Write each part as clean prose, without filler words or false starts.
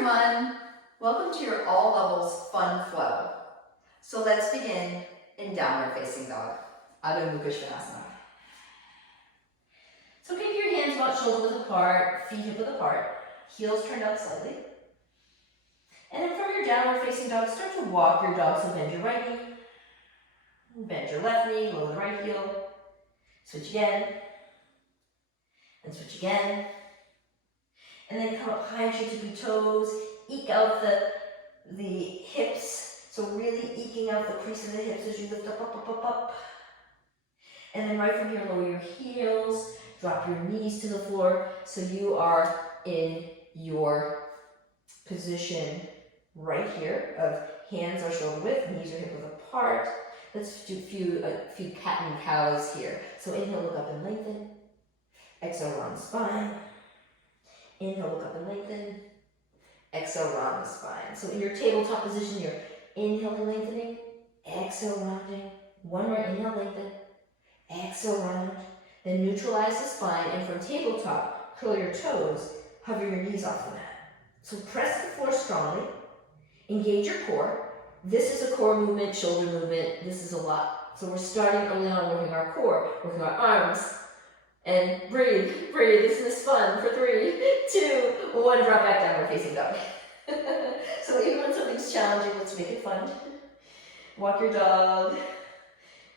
everyone. Welcome to your all levels fun flow. So let's begin in downward facing dog, Adho Mukha Svanasana. So keep your hands about shoulder width apart, feet hip width apart, heels turned out slightly. And then from your downward facing dog, start to walk your dog. So bend your right knee, bend your left knee, lower the right heel, switch again, and switch again. And then come up high and shoot your toes, eke out the hips. So really eking out the crease of the hips as you lift up, up, up, up, up. And then right from here, lower your heels, drop your knees to the floor. So you are in your position right here of hands are shoulder width, knees are hip width apart. Let's do a few cat and cows here. So inhale, look up and lengthen. Exhale, round the spine. Inhale, look up and lengthen. Exhale, round the spine. So in your tabletop position, you're inhaling, lengthening. Exhale, rounding. One more, inhale, lengthen. Exhale, round. Then neutralize the spine, and from tabletop, curl your toes, hover your knees off the mat. So press the floor strongly. Engage your core. This is a core movement, shoulder movement. This is a lot. So we're starting early on working our core, working our arms. And breathe, breathe. This is fun for 3, 2, 1. Drop back downward facing dog. So even when something's challenging, let's make it fun. Walk your dog.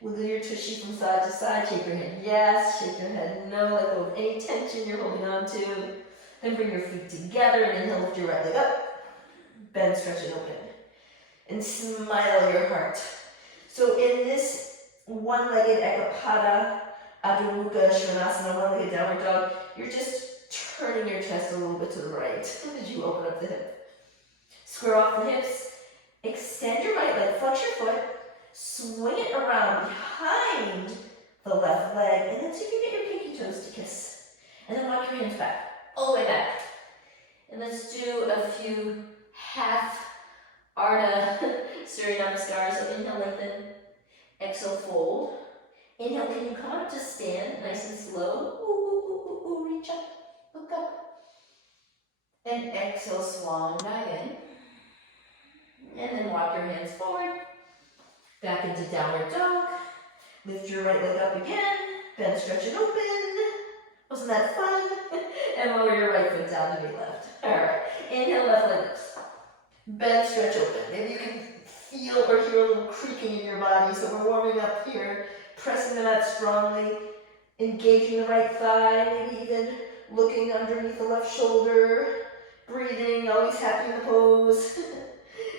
Wiggle your tushy from side to side. Shake your head yes, shake your head no. Let go of any tension you're holding on to. Then bring your feet together and inhale, lift your right leg up. Bend, stretch it open. And smile your heart. So in this one-legged Ekapada, Adho Mukha Svanasana, one-legged downward dog, you're just turning your chest a little bit to the right as you open up the hip. Square off the hips. Extend your right leg, flex your foot, swing it around behind the left leg, and then see if you get your pinky toes to kiss. And then walk your hands back, all the way back. And let's do a few half Ardha Surya Namaskar. So inhale, lengthen. Exhale, fold. Inhale, can you come up to stand nice and slow? Ooh, ooh, ooh, ooh, ooh. Reach up, look up. And exhale, swan dive in. And then walk your hands forward. Back into downward dog. Lift your right leg up again. Bend, stretch it open. Wasn't that fun? And lower your right foot down to your left. All right. Inhale, left leg lifts. Bend, stretch open. Maybe you can feel or hear a little creaking in your body. So we're warming up here. Pressing the mat strongly. Engaging the right thigh. Maybe even looking underneath the left shoulder. Breathing, always happy in the pose.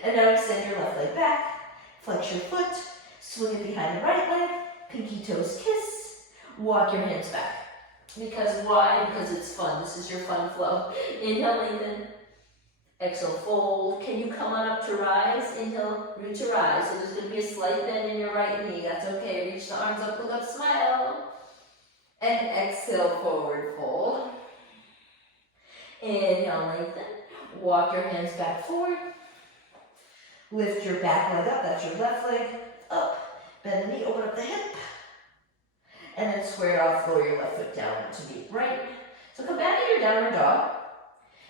And now extend your left leg back. Flex your foot. Swing it behind the right leg. Pinky toes kiss. Walk your hands back. Because why? Because it's fun. This is your fun flow. Inhale, lengthen. Exhale, fold. Can you come on up to rise? Inhale, root to rise. So there's going to be a slight bend in your right knee. That's okay. Reach the arms up, look up, smile. And exhale, forward fold. Inhale, lengthen. Walk your hands back forward. Lift your back leg up. That's your left leg up. Bend the knee, open up the hip. And then square it off, lower your left foot down to meet right. So come back into your downward dog.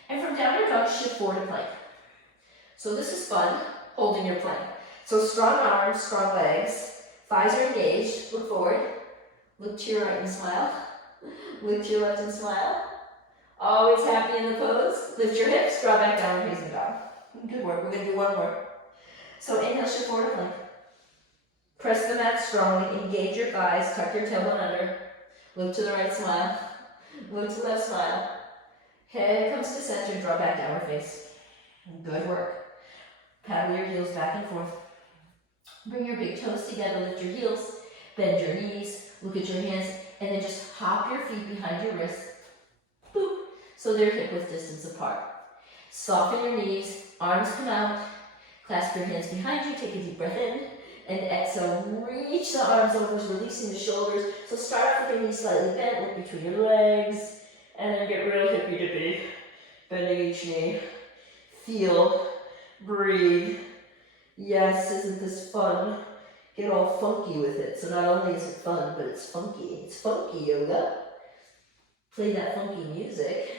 And from downward dog, shift forward to plank. So this is fun, holding your plank. So strong arms, strong legs, thighs are engaged, look forward, look to your right and smile, look to your left and smile. Always happy in the pose. Lift your hips, draw back down, facing dog. Good work, we're gonna do one more. So inhale, shift forward to plank. Press the mat strongly, engage your thighs, tuck your tailbone under, look to the right, smile, look to the left, smile. Head comes to center, draw back downward face. Good work. Paddle your heels back and forth. Bring your big toes together, lift your heels, bend your knees, look at your hands, and then just hop your feet behind your wrists. Boop. So they're hip width distance apart. Soften your knees, arms come out, clasp your hands behind you, take a deep breath in, and exhale, reach the arms over, releasing the shoulders. So start off with your knees slightly bent, look between your legs, and then get real hippy dippy, bending each knee. Feel, breathe. Yes, isn't this fun? Get all funky with it. So not only is it fun, but it's funky. It's funky yoga. Play that funky music.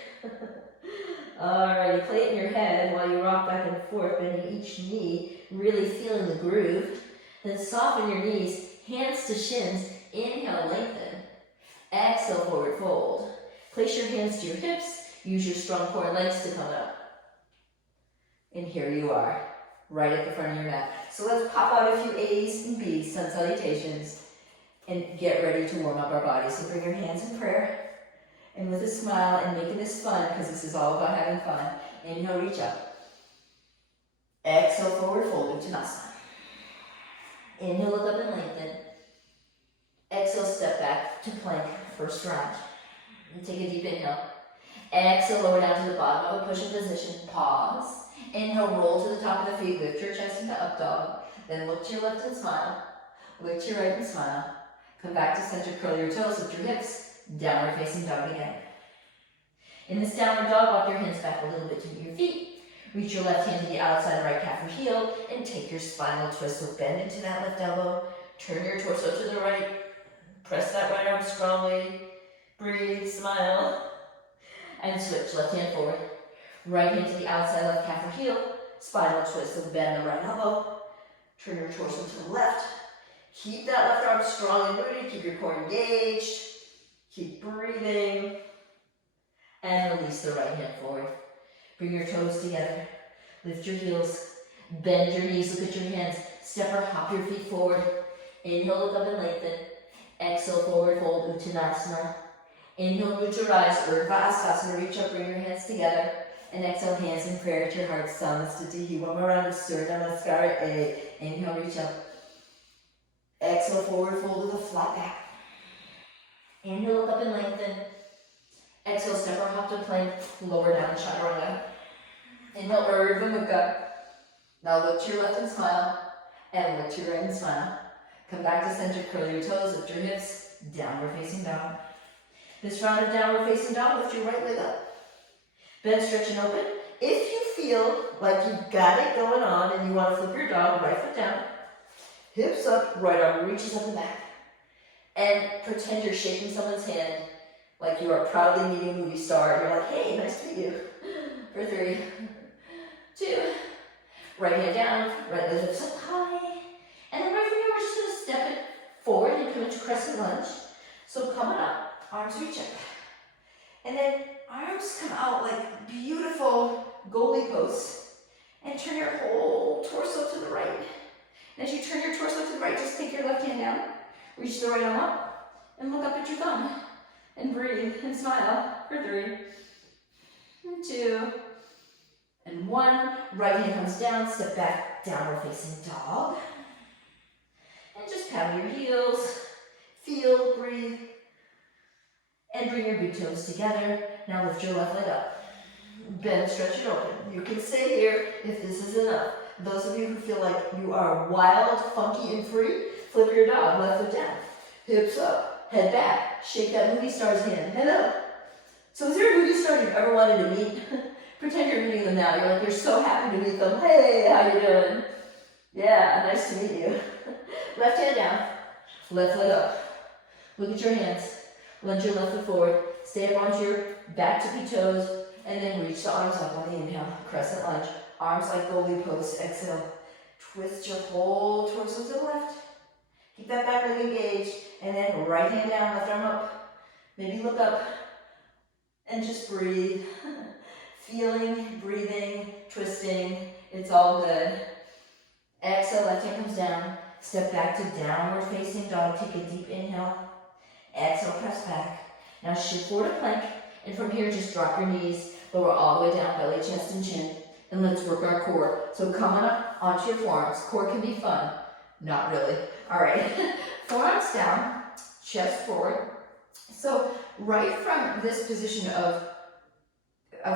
Alright, play it in your head while you rock back and forth, bending each knee, really feeling the groove. Then soften your knees, hands to shins. Inhale, lengthen. Exhale, forward fold. Place your hands to your hips. Use your strong core and legs to come up. And here you are, right at the front of your mat. So let's pop out a few A's and B's, sun salutations, and get ready to warm up our bodies. So bring your hands in prayer. And with a smile and making this fun, because this is all about having fun. Inhale, reach up. Exhale, forward fold, Uttanasana. Inhale, look up and lengthen. Exhale, step back to plank, first round. And take a deep inhale. Exhale, lower down to the bottom of a push-up position. Pause. Inhale, roll to the top of the feet. Lift your chest into up dog. Then look to your left and smile. Look to your right and smile. Come back to center, curl your toes, lift your hips. Downward facing dog again. In this downward dog, walk your hands back a little bit to meet your feet. Reach your left hand to the outside right calf or heel and take your spinal twist. So bend into that left elbow. Turn your torso to the right. Press that right arm strongly. Breathe, smile. And switch, left hand forward. Right hand to the outside left calf or heel. Spinal twist, so bend the right elbow. Turn your torso to the left. Keep that left arm strong and rooted. Keep your core engaged. Keep breathing. And release the right hand forward. Bring your toes together. Lift your heels. Bend your knees. Look at your hands. Step or hop your feet forward. Inhale, look up and lengthen. Exhale, forward fold, Uttanasana. Inhale, root your eyes, Urdhva Hastasana. Reach up, bring your hands together. And exhale, hands in prayer to your heart. Samastitihi. One more round of Surya Namaskara. A. Inhale, reach up. Exhale, forward fold with a flat back. Inhale, look up and lengthen. Exhale, step or hop to plank. Lower down, Chaturanga. Inhale, Urdhva Mukha. Now look to your left and smile. And look to your right and smile. Come back to center, curl your toes, lift your hips. Downward facing dog. This round of downward facing dog, lift your right leg up. Bend, stretch, and open. If you feel like you've got it going on and you want to flip your dog, right foot down. Hips up, right arm reaches up and back. And pretend you're shaking someone's hand like you are proudly meeting a movie star. You're like, hey, nice to meet you. For 3, 2. Right hand down, right leg hips up high. And then right from here, we're just going to step it forward and come into crescent lunge. So coming up, arms reach up. And then arms come out like beautiful goalie posts. And turn your whole torso to the right. And as you turn your torso to the right, just take your left hand down. Reach the right arm up. And look up at your thumb. And breathe and smile for 3, 2, and 1. Right hand comes down, step back, downward facing dog. And just paddle your heels, feel, breathe, and bring your big toes together. Now lift your left leg up. Bend, stretch, and open. You can stay here if this is enough. Those of you who feel like you are wild, funky, and free, flip your dog, left foot down. Hips up, head back. Shake that movie star's hand, head up. So is there a movie star you've ever wanted to meet? Pretend you're meeting them now. You're like, you're so happy to meet them. Hey, how you doing? Yeah, nice to meet you. Left hand down, left leg up. Look at your hands. Lunge your left foot forward. Stay up onto your back tippy toes, and then reach the arms up on the inhale. Crescent lunge. Arms like goalie post. Exhale. Twist your whole torso to the left. Keep that back leg engaged, and then right hand down, left arm up. Maybe look up, and just breathe. Feeling, breathing, twisting. It's all good. Exhale, left hand comes down. Step back to downward facing dog. Take a deep inhale. Exhale, press back. Now shift forward to plank. And from here, just drop your knees. Lower all the way down, belly, chest, and chin. And let's work our core. So come on up onto your forearms. Core can be fun. Not really. All right. Forearms down, chest forward. So right from this position of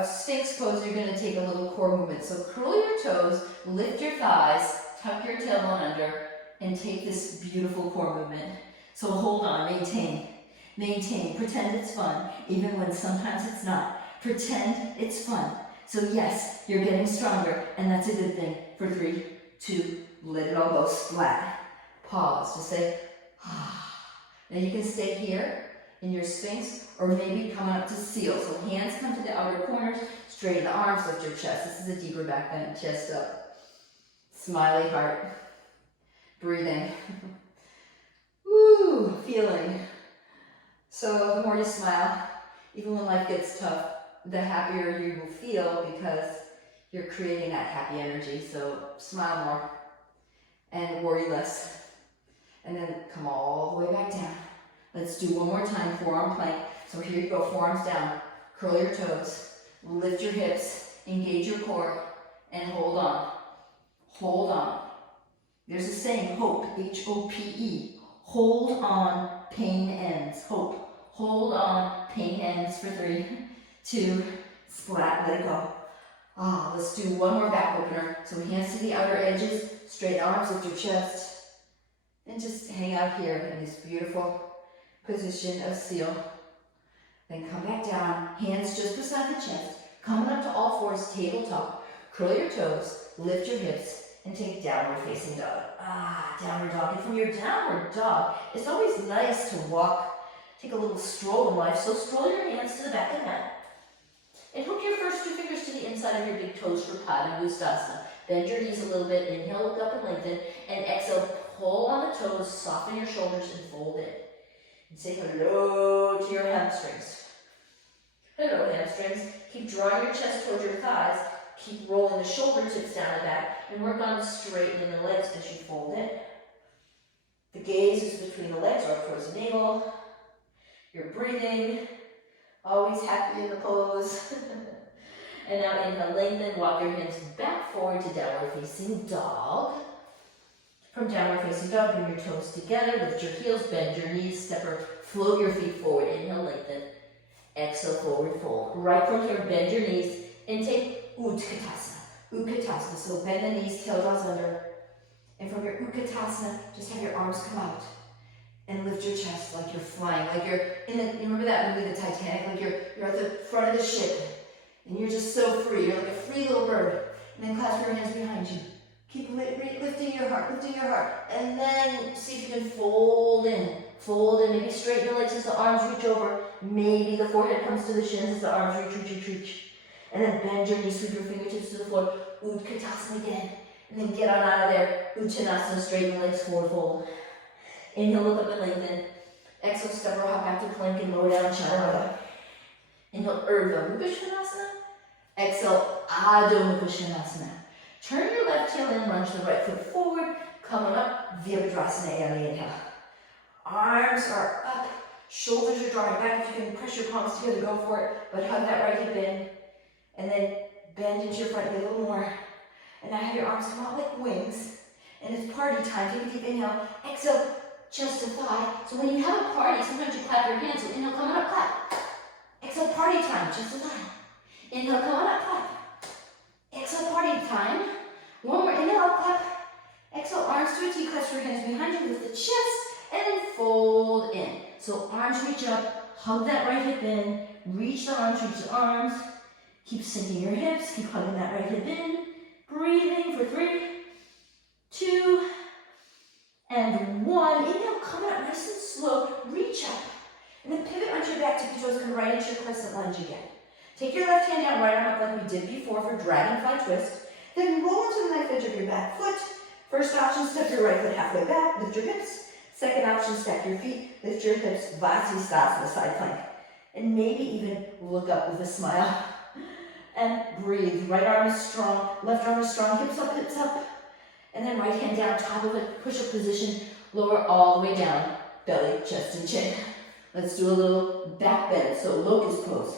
Sphinx pose, you're going to take a little core movement. So curl your toes, lift your thighs, tuck your tailbone under, and take this beautiful core movement. So hold on, maintain, pretend it's fun, even when sometimes it's not. Pretend it's fun. So yes, you're getting stronger, and that's a good thing. For 3, 2, let it all go, splat. Pause, just say, ah. Now you can stay here in your Sphinx, or maybe coming up to seal. So hands come to the outer corners, straighten the arms, lift your chest. This is a deeper back bend, chest up. Smiley heart. Breathing. Woo, feeling. So the more you smile, even when life gets tough, the happier you will feel because you're creating that happy energy. So smile more and worry less. And then come all the way back down. Let's do one more time, forearm plank. So here you go, forearms down. Curl your toes, lift your hips, engage your core, and hold on. Hold on. There's a saying, hope, H-O-P-E. Hold on, pain ends. Hope. Hold on, pain ends for 3, 2, splat, let it go. Let's do one more back opener. So hands to the outer edges, straight arms, lift your chest, and just hang out here in this beautiful position of seal. Then come back down, hands just beside the chest, coming up to all fours, tabletop. Curl your toes, lift your hips, and take downward facing dog. Downward dog. And from your downward dog, it's always nice to walk, take a little stroll in life. So stroll your hands to the back of the mat. And hook your first 2 fingers to the inside of your big toes for Padangustasana. Bend your knees a little bit, inhale, look up and lengthen, and exhale, pull on the toes, soften your shoulders and fold in. And say hello to your hamstrings. Hello hamstrings. Keep drawing your chest towards your thighs. Keep rolling the shoulder tips down the back and work on straightening the legs as you fold in. The gaze is between the legs or towards the navel. You're breathing. Always happy in the pose. And now inhale, lengthen, walk your hands back forward to downward facing dog. From downward facing dog, bring your toes together, lift your heels, bend your knees, step or float your feet forward. Inhale, lengthen. Exhale, forward fold. Right from here, bend your knees and take Utkatasana. Utkatasana. So bend the knees, tail draws under. And from your Utkatasana, just have your arms come out. And lift your chest like you're flying, like you're in the, you remember that movie, The Titanic? Like you're at the front of the ship, and you're just so free. You're like a free little bird. And then clasp your hands behind you. Keep lifting your heart, and then see if you can fold in, maybe straighten your legs as the arms reach over. Maybe the forehead comes to the shins as the arms reach. And then bend your knees, sweep your fingertips to the floor. Utkatasana again. And then get on out of there. Uttanasana, straighten the legs, forward fold. Inhale, look up and lengthen. Exhale, step or hop back to plank and lower down, chaturanga. Inhale, Urdhva Mukha Svanasana. Exhale, Adho Mukha Svanasana. Turn your left heel in, lunge the right foot forward. Coming up, Virabhadrasana on the inhale. Arms are up, shoulders are drawing back. If you can press your palms together, go for it. But hug that right hip in. And then bend into your front knee a little more. And now have your arms come out like wings. And it's party time. Take a deep inhale. Exhale, chest to thigh. So when you have a party, sometimes you clap your hands. So inhale, come on up, clap. Exhale, party time, chest to thigh. Inhale, come on up, clap. Exhale, party time. One more, inhale, up, clap. Exhale, arms to a T, clasp your hands behind you, lift the chest, and then fold in. So arms reach up, hug that right hip in, reach the arms, Keep sinking your hips, keep hugging that right hip in. Breathing for 3, 2, and 1. Inhale, come up nice and slow, reach up. And then pivot onto your back, tip your toes, come right into your crescent lunge again. Take your left hand down, right arm up like we did before for dragonfly twist. Then roll into the knife edge of your back foot. First option, step your right foot halfway back, lift your hips. Second option, stack your feet, lift your hips, Vasisthasana, side plank. And maybe even look up with a smile. And breathe. Right arm is strong, left arm is strong, hips up. And then right hand down, top of it, push-up position, lower all the way down, belly, chest, and chin. Let's do a little back bend, so locust pose.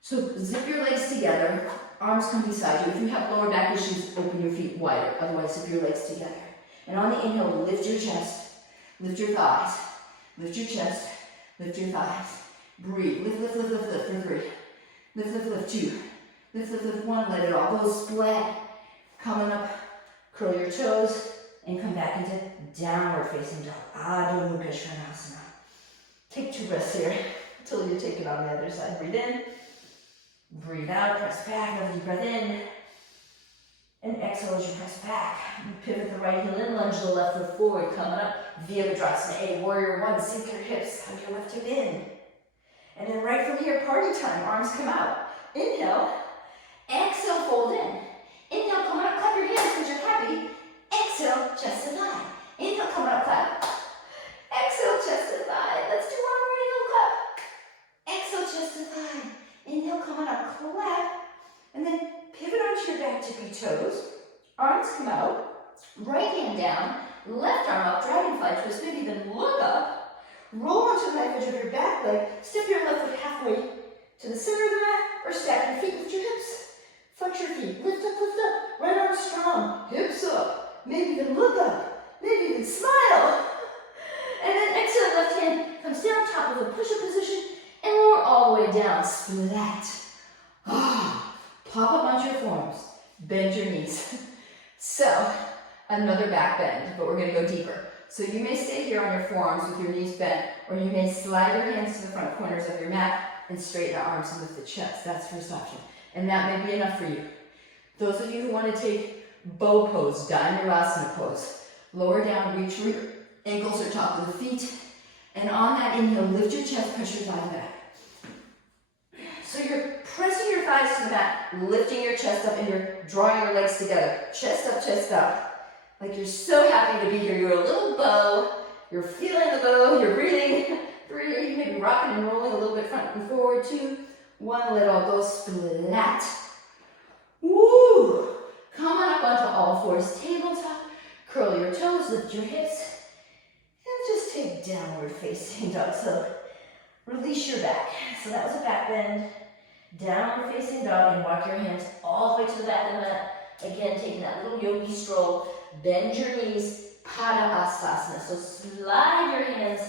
So zip your legs together, arms come beside you. If you have lower back issues, open your feet wider, otherwise zip your legs together. And on the inhale, lift your chest, lift your thighs, lift your chest, lift your thighs. Breathe, lift for 3, lift 2, lift 1, let it all go, splat. Coming up, curl your toes, and come back into downward facing dog, Adho Mukha Svanasana. Take 2 breaths here, until you take it on the other side. Breathe in, breathe out, press back, have a deep breath in, and exhale as you press back. And pivot the right heel in, lunge the left foot forward, coming up, Virabhadrasana A, Warrior 1, sink your hips, hug your left hip in. And then right from here, party time, arms come out. Inhale, exhale, fold in. Inhale, come on up, clap your hands because you're happy. Exhale, chest to thigh. Inhale, come on up, clap. Exhale, chest to thigh. Let's do one more, inhale, clap. Exhale, chest to thigh. Inhale, come on up, clap. And then pivot onto your back tippy toes. Arms come out. Right hand down. Left arm up, dragonfly twist. Maybe then look up. Roll onto the knife edge of your back leg. Step your left foot halfway to the center of the mat, or stack your feet with your hips. Flex your feet. Lift up, lift up. Right arm strong. Hips up. Maybe then look up. Maybe even smile. And then exhale, left hand comes down top of the push-up position and roll all the way down. Splat. Pop up onto your forearms. Bend your knees. So, another back bend, but we're going to go deeper. So you may stay here on your forearms with your knees bent, or you may slide your hands to the front corners of your mat and straighten the arms and lift the chest. That's first option. And that may be enough for you. Those of you who want to take bow pose, Dhanurasana pose, lower down, reach where your ankles are top of the feet. And on that inhale, lift your chest, press your thigh back. So you're pressing your thighs to the mat, lifting your chest up, and you're drawing your legs together. Chest up. Like you're so happy to be here. You're a little bow. You're feeling the bow. You're breathing. 3, maybe rocking and rolling a little bit front and forward. 2, 1, let it all go. Splat. Woo! Come on up onto all fours. Tabletop. Curl your toes, lift your hips. And just take downward facing dog. So release your back. So that was a back bend. Downward facing dog, and walk your hands all the way to the back of the mat. Again, taking that little yogi stroll. Bend your knees, Padasana. So slide your hands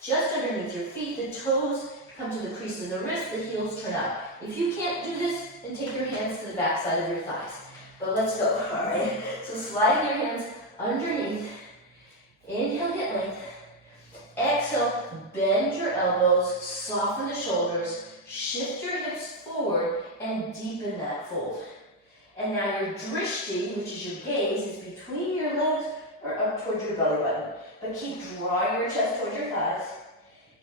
just underneath your feet. The toes come to the crease of the wrist, the heels turn out. If you can't do this, then take your hands to the back side of your thighs. But let's go, all right? So slide your hands underneath. Inhale, get length. Exhale, bend your elbows, soften the shoulders, shift your hips forward, and deepen that fold. And now your drishti, which is your gaze, is between your legs or up towards your belly button. But keep drawing your chest towards your thighs.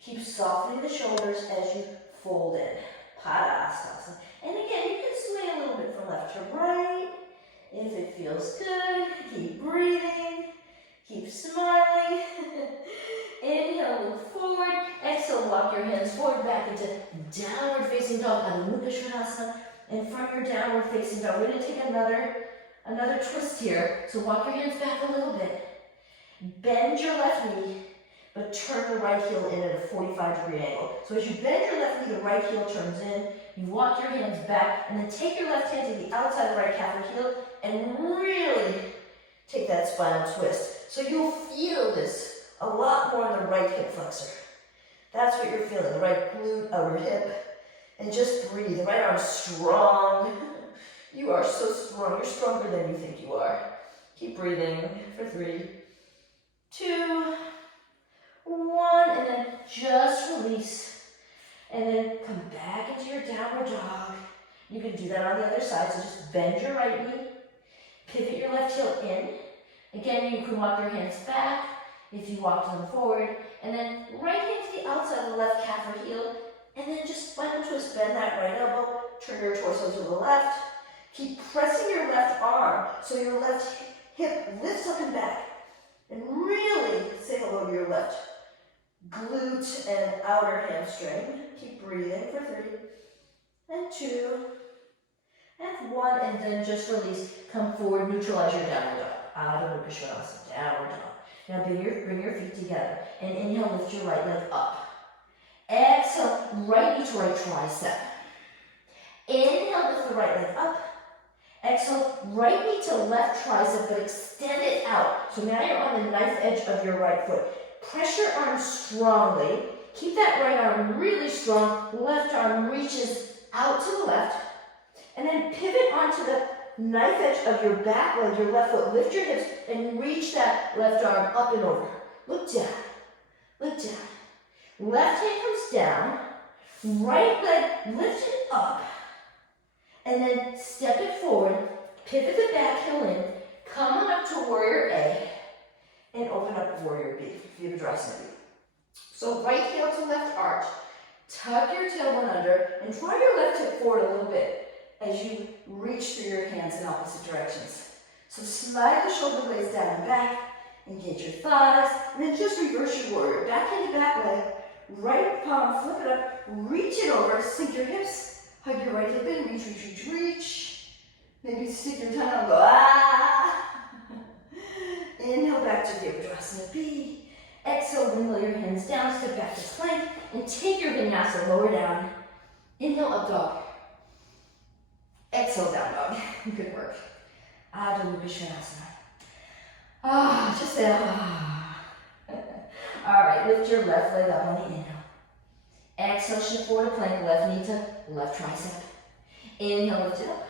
Keep softening the shoulders as you fold in. Padasana. And again, you can sway a little bit from left to right. If it feels good, keep breathing. Keep smiling. Inhale, look forward. Exhale, walk your hands forward, back into downward facing dog, Adho Mukha Svanasana. And from your downward facing dog, we're going to take another twist here. So walk your hands back a little bit. Bend your left knee, but turn the right heel in at a 45-degree angle. So as you bend your left knee, the right heel turns in. You walk your hands back, and then take your left hand to the outside of the right calf or heel, and really take that spinal twist. So you'll feel this a lot more in the right hip flexor. That's what you're feeling, the right glute, outer hip. And just breathe. The right arm's strong. You are so strong. You're stronger than you think you are. Keep breathing for 3, 2, 1. And then just release. And then come back into your downward dog. You can do that on the other side. So just bend your right knee. Pivot your left heel in. Again, you can walk your hands back if you walk them forward. And then right hand to the outside of the left calf or heel. And then just spinal twist, bend that right elbow, turn your torso to the left. Keep pressing your left arm so your left hip lifts up and back. And really say hello to your left glute and outer hamstring. Keep breathing for 3, and 2, and 1, and then just release. Come forward, neutralize your downward dog. Adho Mukha Svanasana, downward dog. Now bring your feet together, and inhale, lift your right leg up. Exhale, right knee to right tricep. Inhale, lift the right leg up. Exhale, right knee to left tricep, but extend it out. So now you're on the knife edge of your right foot. Press your arm strongly. Keep that right arm really strong. Left arm reaches out to the left. And then pivot onto the knife edge of your back leg, your left foot. Lift your hips and reach that left arm up and over. Look down. Look down. Left hand comes down, right leg lifted up, and then step it forward, pivot the back heel in, come on up to warrior A, and open up warrior B, Virabhadrasana B. So right heel to left arch, Tuck your tailbone under and draw your left hip forward a little bit as you reach through your hands in opposite directions. So slide the shoulder blades down and back, engage your thighs, and then just reverse your warrior. Back into back leg, right palm, flip it up, reach it over, sink your hips, hug your right hip in, reach, reach, reach, reach. Maybe stick your tongue out and go, ah. Inhale back to Virabhadrasana B. Exhale, windmill your hands down, step back to plank, and take your vinyasa lower down. Inhale, up dog. Exhale, down dog. Good work. Adho Mukha Svanasana. Just say All right, lift your left leg up on the inhale. Exhale, shift forward to plank, left knee to left tricep. Inhale, lift it up.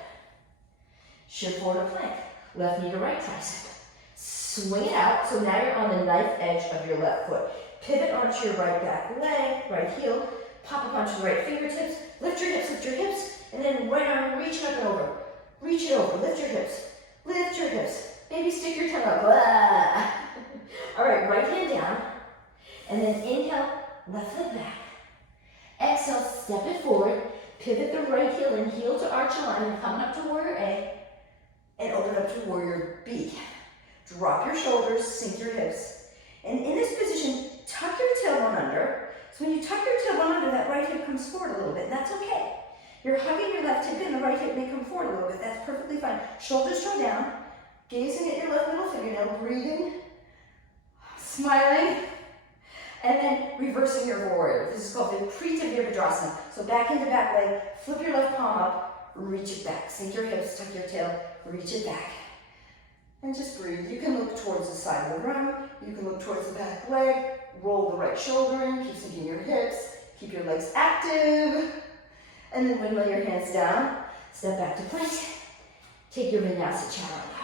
Shift forward to plank, left knee to right tricep. Swing it out, so now you're on the knife edge of your left foot. Pivot onto your right back leg, right heel, pop up onto the right fingertips, lift your hips, and then right arm, reach it up and over. Reach it over, lift your hips, maybe stick your tongue up. All right, right hand down, and then inhale, left leg back. Exhale, step it forward, pivot the right heel and heel to arch alignment, coming up to warrior A, and open up to warrior B. Drop your shoulders, sink your hips. And in this position, tuck your tailbone under. So when you tuck your tailbone under, that right hip comes forward a little bit, and that's okay. You're hugging your left hip in, the right hip may come forward a little bit. That's perfectly fine. Shoulders draw down, gazing at your left middle fingernail, breathing, smiling, and then reversing your warrior. This is called Viparita Virabhadrasana. So back into back leg, flip your left palm up, reach it back. Sink your hips, tuck your tail, reach it back. And just breathe. You can look towards the side of the room. You can look towards the back leg. Roll the right shoulder in. Keep sinking your hips. Keep your legs active. And then windmill your hands down. Step back to plank. Take your vinyasa chaturanga.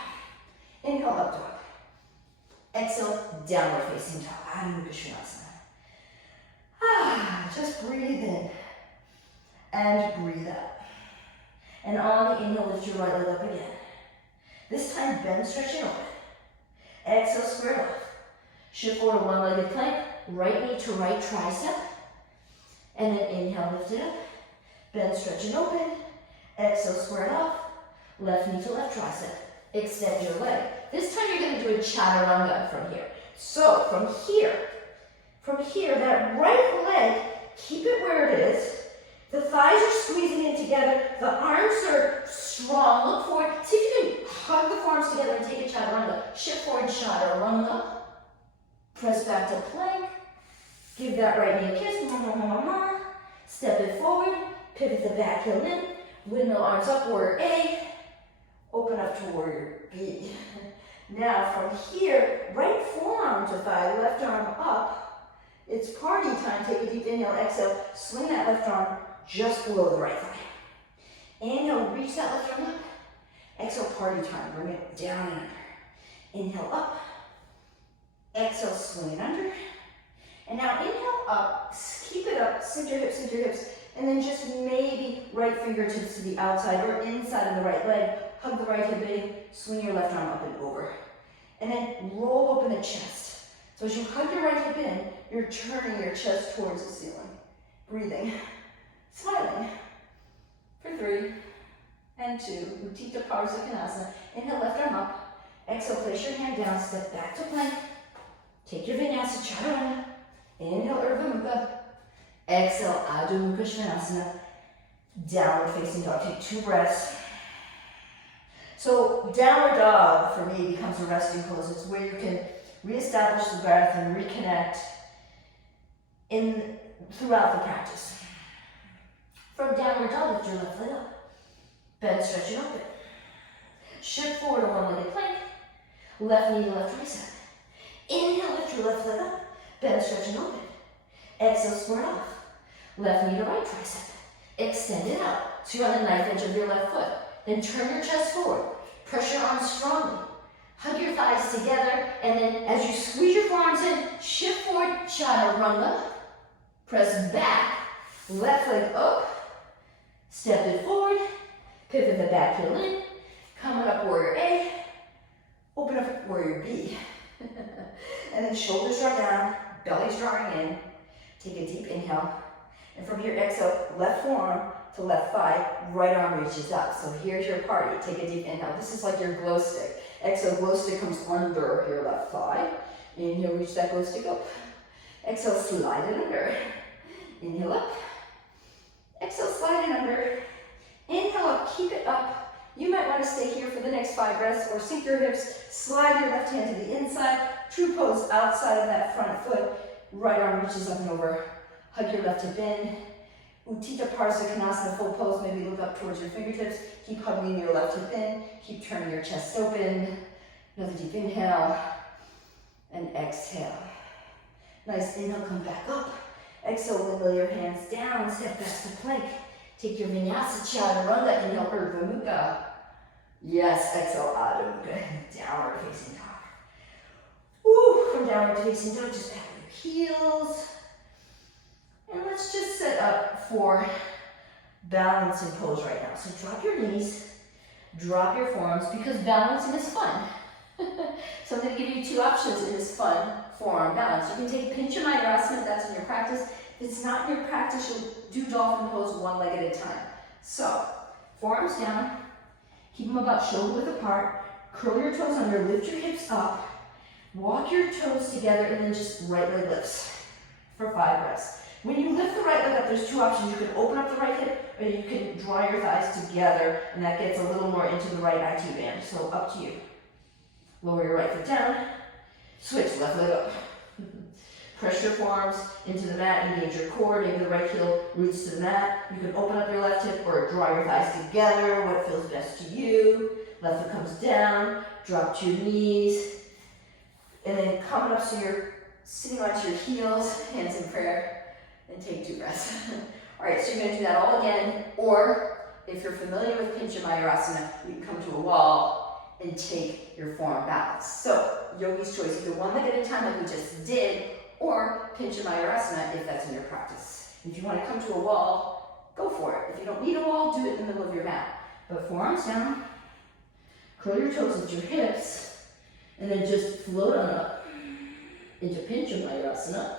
Inhale, up dog. Exhale, downward facing dog. Adho Mukha Svanasana. Just breathe in. And breathe out. And on the inhale, lift your right leg up again. This time, bend, stretch, and open. Exhale, square off. Shift forward to one-legged plank, right knee to right tricep. And then inhale, lift it up. Bend, stretch, and open. Exhale, square it off. Left knee to left tricep. Extend your leg. This time, you're going to do a chaturanga from here. So, from here, that right leg, keep it where it is. The thighs are squeezing in together. The arms are strong. Look forward. See if you can hug the forearms together and take a chaturanga. Shift forward, chaturanga. Press back to plank. Give that right knee a kiss. Step it forward. Pivot the back heel in. Windmill arms up, warrior A. Open up to warrior B. Now from here, right forearm to thigh, left arm up. It's party time. Take a deep inhale, exhale. Swing that left arm just below the right thigh. Inhale, reach that left arm up. Exhale, party time. Bring it down and under. Inhale, up. Exhale, swing it under. And now inhale up, keep it up, center hips, and then just maybe right fingertips to the outside or inside of the right leg. Hug the right hip in, swing your left arm up and over. And then roll open the chest. So as you hug your right hip in, you're turning your chest towards the ceiling. Breathing. Smiling. For 3 and 2. Utthita Parasukhanasana. Inhale, left arm up. Exhale, place your hand down, step back to plank. Take your vinyasa chaturanga. Inhale, Urdhva Mukha. Exhale, Adho Mukha Svanasana. Downward facing dog. Take 2 breaths. So downward dog for me becomes a resting pose. It's where you can reestablish the breath and reconnect throughout the practice. From downward dog, lift your left leg up. Bend, stretch, and open. Shift forward to one-legged plank. Left knee to left tricep. Inhale, lift your left leg up. Bend, stretch, and open. Exhale, square it off. Left knee to right tricep. Extend it out. So you're on the knife edge of your left foot. Then turn your chest forward. Press your arms strongly. Hug your thighs together. And then as you squeeze your forearms in, shift forward, chaturanga. Press back. Left leg up. Step it forward. Pivot the back heel in. Coming up, warrior A. Open up, warrior B. And then shoulders draw down. Belly's drawing in. Take a deep inhale. And from here, exhale, left forearm to left thigh, right arm reaches up. So here's your party. Take a deep inhale. This is like your glow stick. Exhale, glow stick comes under your left thigh. Inhale, reach that glow stick up. Exhale, slide it under. Inhale up. Exhale, slide it under. Inhale up, keep it up. You might want to stay here for the next 5 breaths or sink your hips, slide your left hand to the inside, true pose outside of that front foot, right arm reaches up and over. Hug your left hip in. Utthita Parsakonasana, full pose, maybe look up towards your fingertips. Keep hugging your left hip in, keep turning your chest open. Another deep inhale, and exhale. Nice inhale, come back up. Exhale, wiggle your hands down, step back to plank. Take your Vinyasa Chaturanga, inhale, Urdhva Mukha. Yes, exhale, Adho Mukha, downward facing dog. Woo, from downward facing dog, just back your heels. And let's just set up for balancing pose right now. So drop your knees, drop your forearms, because balancing is fun. So I'm going to give you 2 options in this fun forearm balance. You can take Pincha Mayurasana if that's in your practice. If it's not in your practice, you'll do dolphin pose one leg at a time. So, forearms down, keep them about shoulder width apart, curl your toes under, lift your hips up, walk your toes together, and then just right leg lifts for 5 breaths. When you lift the right leg up, there's 2 options. You can open up the right hip, or you can draw your thighs together, and that gets a little more into the right IT band. So up to you. Lower your right foot down, switch left leg up. Press your forearms into the mat, engage your core, maybe the right heel roots to the mat. You can open up your left hip or draw your thighs together, what feels best to you. Left foot comes down, drop to your knees, and then coming up so you're sitting onto your heels, hands in prayer, and take 2 breaths. All right, so you're gonna do that all again, or if you're familiar with Pincha Mayurasana, you can come to a wall and take your forearm balance. So, yogi's choice, either one leg at a time like we just did, or Pincha Mayurasana if that's in your practice. If you want to come to a wall, go for it. If you don't need a wall, do it in the middle of your mat. But forearms down, curl your toes with your hips, and then just float on up into Pincha Mayurasana.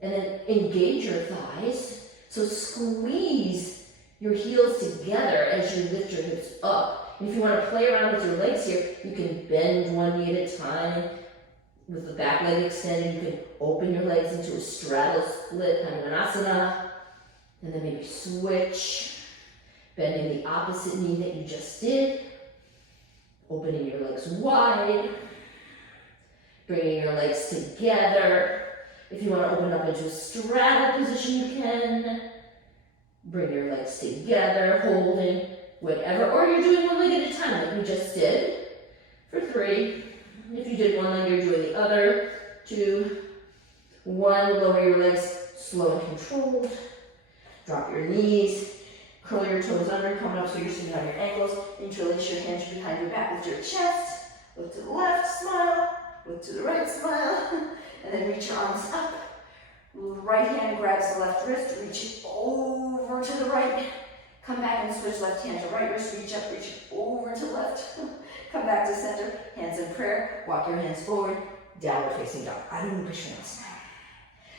And then engage your thighs. So squeeze your heels together as you lift your hips up. And if you want to play around with your legs here, you can bend one knee at a time. With the back leg extended, you can open your legs into a straddle split, Hanumanasana, and then maybe switch, bending the opposite knee that you just did, opening your legs wide, bringing your legs together. If you want to open up into a straddle position, you can. Bring your legs together, holding, whatever, or you're doing one leg at a time like we just did for 3. If you did one leg, you're doing the other. 2, 1, lower your legs, slow and controlled. Drop your knees, curl your toes under, coming up so you're sitting on your ankles. Interlace your hands behind your back with your chest. Look to the left, smile. Look to the right, smile. And then reach your arms up. Right hand grabs the left wrist, reach it over to the right. Come back and switch left hand to right wrist, reach up, reach over to left. Come back to center, hands in prayer, walk your hands forward, downward facing dog. Adho Mukha Svanasana.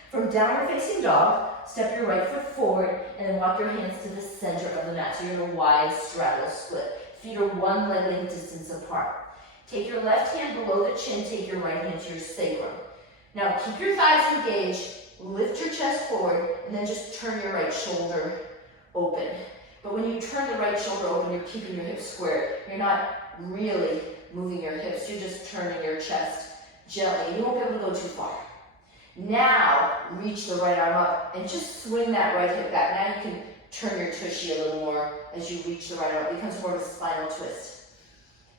From downward facing dog, step your right foot forward and then walk your hands to the center of the mat. So you're in a wide straddle split. Feet are 1 leg length distance apart. Take your left hand below the chin, take your right hand to your sacrum. Now keep your thighs engaged, lift your chest forward, and then just turn your right shoulder open. But when you turn the right shoulder open, you're keeping your hips square. You're not really moving your hips, you're just turning your chest gently. You won't be able to go too far. Now, reach the right arm up and just swing that right hip back. Now you can turn your tushy a little more as you reach the right arm. It becomes more of a spinal twist.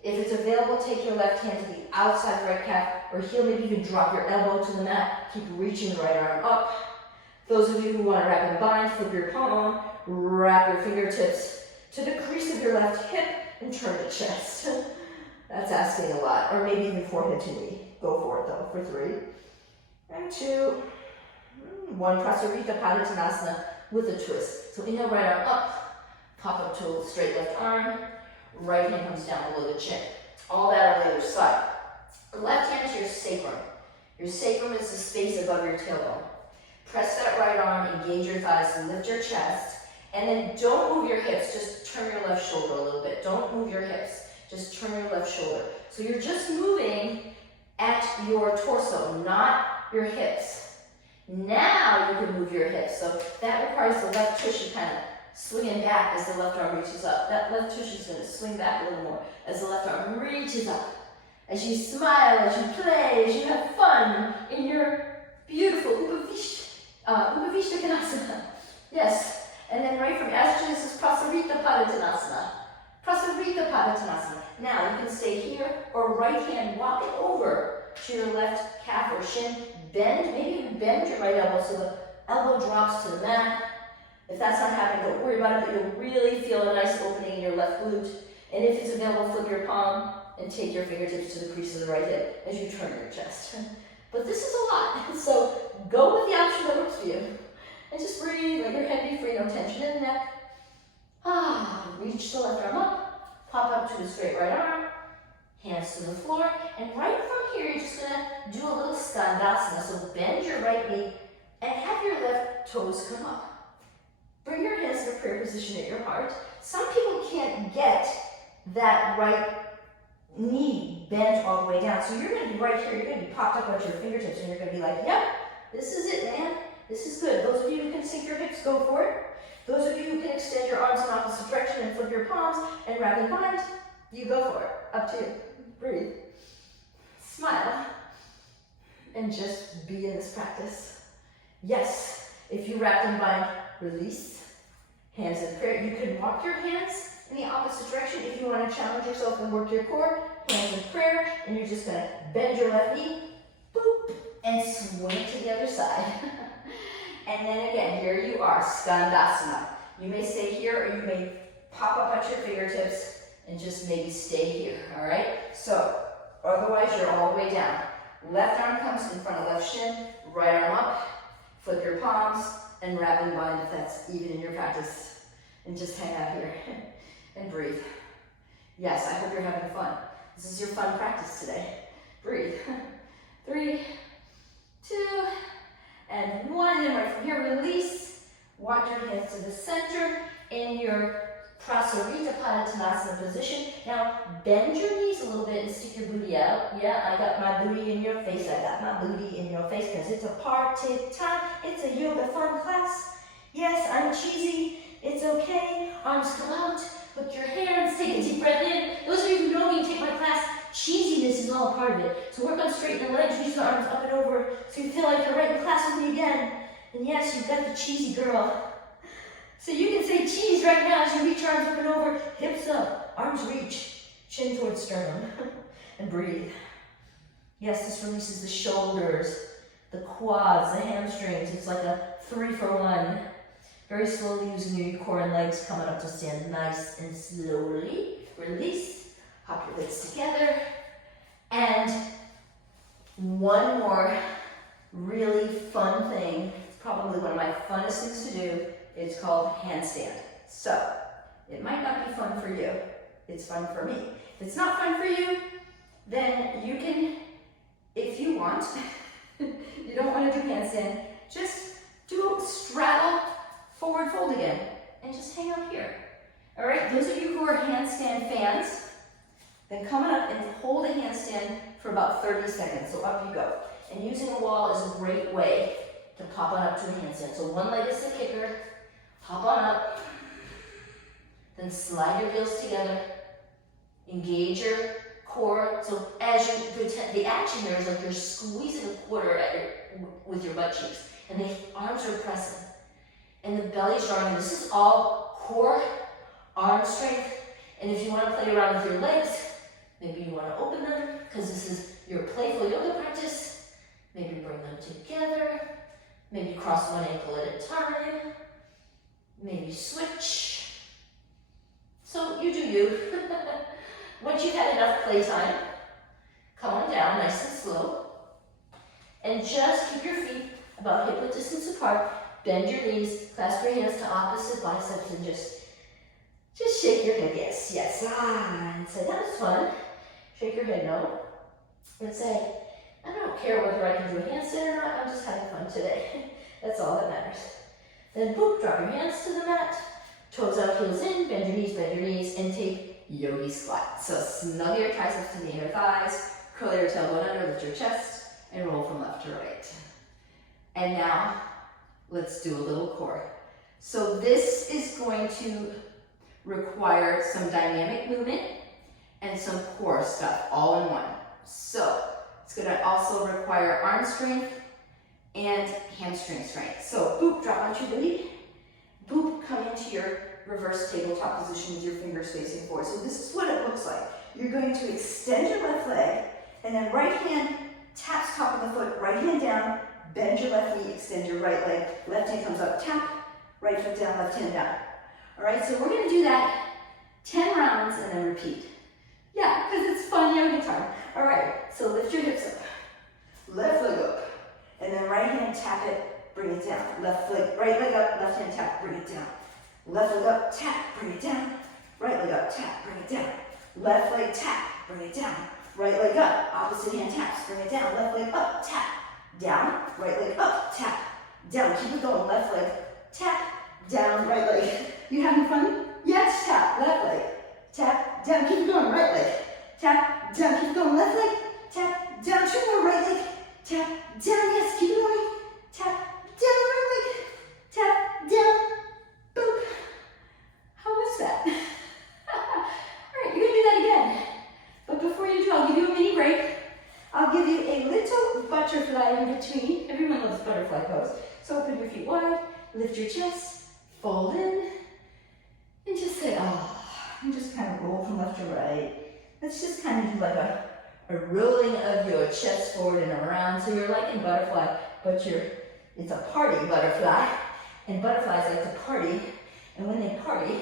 If it's available, take your left hand to the outside of the right calf or heel. Maybe you can drop your elbow to the mat. Keep reaching the right arm up. Those of you who want to wrap in a bind, flip your palm, wrap your fingertips to the crease of your left hip and turn the chest. That's asking a lot. Or maybe even forehead to knee. Go for it though, for 3 and 2. 1, Prasarita Padottanasana with a twist. So inhale, right arm up, pop up to a straight left arm, right hand comes down below the chin. All that on the other side. Left hand to your sacrum. Your sacrum is the space above your tailbone. Press that right arm, engage your thighs, lift your chest, and then don't move your hips, just turn your left shoulder a little bit. Don't move your hips, just turn your left shoulder. So you're just moving at your torso, not your hips. Now you can move your hips. So that requires the left tissue kind of swinging back as the left arm reaches up. That left tissue is going to swing back a little more as the left arm reaches up. As you smile, as you play, as you have fun in your beautiful Upavishtakanasana. Yes. And then right from Asana, this is Prasarita Padottanasana. Prasarita Padottanasana. Now you can stay here or right hand, walk it over to your left calf or shin. Bend, maybe even bend your right elbow so the elbow drops to the mat. If that's not happening, don't worry about it, but you'll really feel a nice opening in your left glute. And if it's available, flip your palm and take your fingertips to the crease of the right hip as you turn your chest. But this is a lot, so go with the option that works for you. And just breathe, let your head be free, no tension in the neck. Reach the left arm up, pop up to the straight right arm, hands to the floor, and right from here, you're just gonna do a little skandasana. So bend your right knee and have your left toes come up. Bring your hands to prayer position at your heart. Some people can't get that right knee bent all the way down. So you're going to be right here. You're going to be popped up at your fingertips and you're going to be like, yep, this is it, man. This is good. Those of you who can sink your hips, go for it. Those of you who can extend your arms in opposite direction and flip your palms and wrap and bind, you go for it. Up to you. Breathe. Smile. And just be in this practice. Yes, if you wrap and bind, release. Hands in prayer. You can walk your hands in the opposite direction if you want to challenge yourself and work your core. Hands in prayer, and you're just going to bend your left knee, boop, and swing it to the other side. And then again, here you are, Skandasana. You may stay here, or you may pop up at your fingertips and just maybe stay here, all right? So, otherwise you're all the way down. Left arm comes in front of left shin, right arm up, flip your palms, and wrap and bind if that's even in your practice. And just hang out here and breathe. Yes, I hope you're having fun. This is your fun practice today. Breathe. 3, 2, and 1. And right from here, release. Walk your hands to the center in your Prasarita Padottanasana position. Now, bend your knees a little bit and stick your booty out. Yeah, I got my booty in your face. I got my booty in your face because it's a party time. It's a yoga fun class. Yes, I'm cheesy. It's okay. Arms come out. Put your hands. Take a deep breath in. Those of you who know me and take my class, cheesiness is all a part of it. So work on straightening the legs. Reach the arms up and over so you feel like you're right in class with me again. And yes, you've got the cheesy girl. So you can say cheese right now as you reach arms up and over, hips up, arms reach, chin towards sternum, and breathe. Yes, this releases the shoulders, the quads, the hamstrings. It's like a 3-for-1. Very slowly using your core and legs coming up to stand nice and slowly. Release, hop your legs together. And one more really fun thing, probably one of my funnest things to do, it's called handstand. So, it might not be fun for you. It's fun for me. If it's not fun for you, then you can, if you want, you don't want to do handstand, just do straddle, forward fold again, and just hang out here. All right, those of you who are handstand fans, then come up and hold a handstand for about 30 seconds. So up you go. And using a wall is a great way to pop on up to a handstand. So one leg is the kicker. Hop on up, then slide your heels together, engage your core. So as you pretend, the action there is like you're squeezing a quarter with your butt cheeks, and the arms are pressing, and the belly's drawing in. This is all core, arm strength, and if you want to play around with your legs, maybe you want to open them, because this is your playful yoga practice. Maybe bring them together, maybe cross one ankle at a time. Maybe switch. So you do you. Once you've had enough playtime, come on down nice and slow. And just keep your feet about hip width distance apart. Bend your knees, clasp your hands to opposite biceps, and just shake your head. Yes, yes. And say, that was fun. Shake your head no. And say, I don't care whether I can do a handstand or not, I'm just having fun today. That's all that matters. Then boop, drop your hands to the mat. Toes out, heels in, bend your knees, and take yogi squat. So snuggle your triceps to the inner thighs, curl your tailbone under, lift your chest, and roll from left to right. And now, let's do a little core. So this is going to require some dynamic movement and some core stuff all in one. So it's going to also require arm strength and hamstring strength. So boop, drop onto your belly. Boop, come into your reverse tabletop position with your fingers facing forward. So this is what it looks like. You're going to extend your left leg, and then right hand taps top of the foot, right hand down, bend your left knee, extend your right leg, left hand comes up, tap, right foot down, left hand down. All right, so we're gonna do that 10 rounds and then repeat. Yeah, because it's fun yoga time. All right, so lift your hips up, left leg up, and then right hand tap it, bring it down. Left leg, right leg up, left hand tap, bring it down. Left leg up, tap, bring it down. Right leg up, tap, bring it down. Left leg tap, bring it down. Right leg up, opposite hand taps, bring it down. Left leg up, tap, down. Right leg up, tap, down. Keep it going. Left leg, tap, down. Right leg. You having fun? Yes, tap. Left leg, tap, down. Keep it going. Right leg, tap, down. Keep it going. Left leg, tap, down. 2 more. Right leg, tap, down. Yes, keep it going. Tap, down. Right leg, tap, down. Boop. How was that? All right, you're gonna do that again. But before you do, I'll give you a mini break. I'll give you a little butterfly in between. Everyone loves butterfly pose. So open your feet wide, lift your chest, fold in, and just say, ah, and just kind of roll from left to right. Let's just kind of do like a rolling of your chest forward and around. So you're like in butterfly, but it's a party butterfly. And butterflies like to party. And when they party,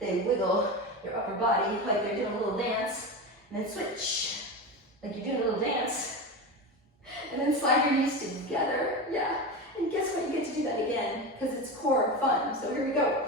they wiggle your upper body like they're doing a little dance. And then switch, like you're doing a little dance. And then slide your knees together, yeah. And guess what, you get to do that again, because it's core fun. So here we go.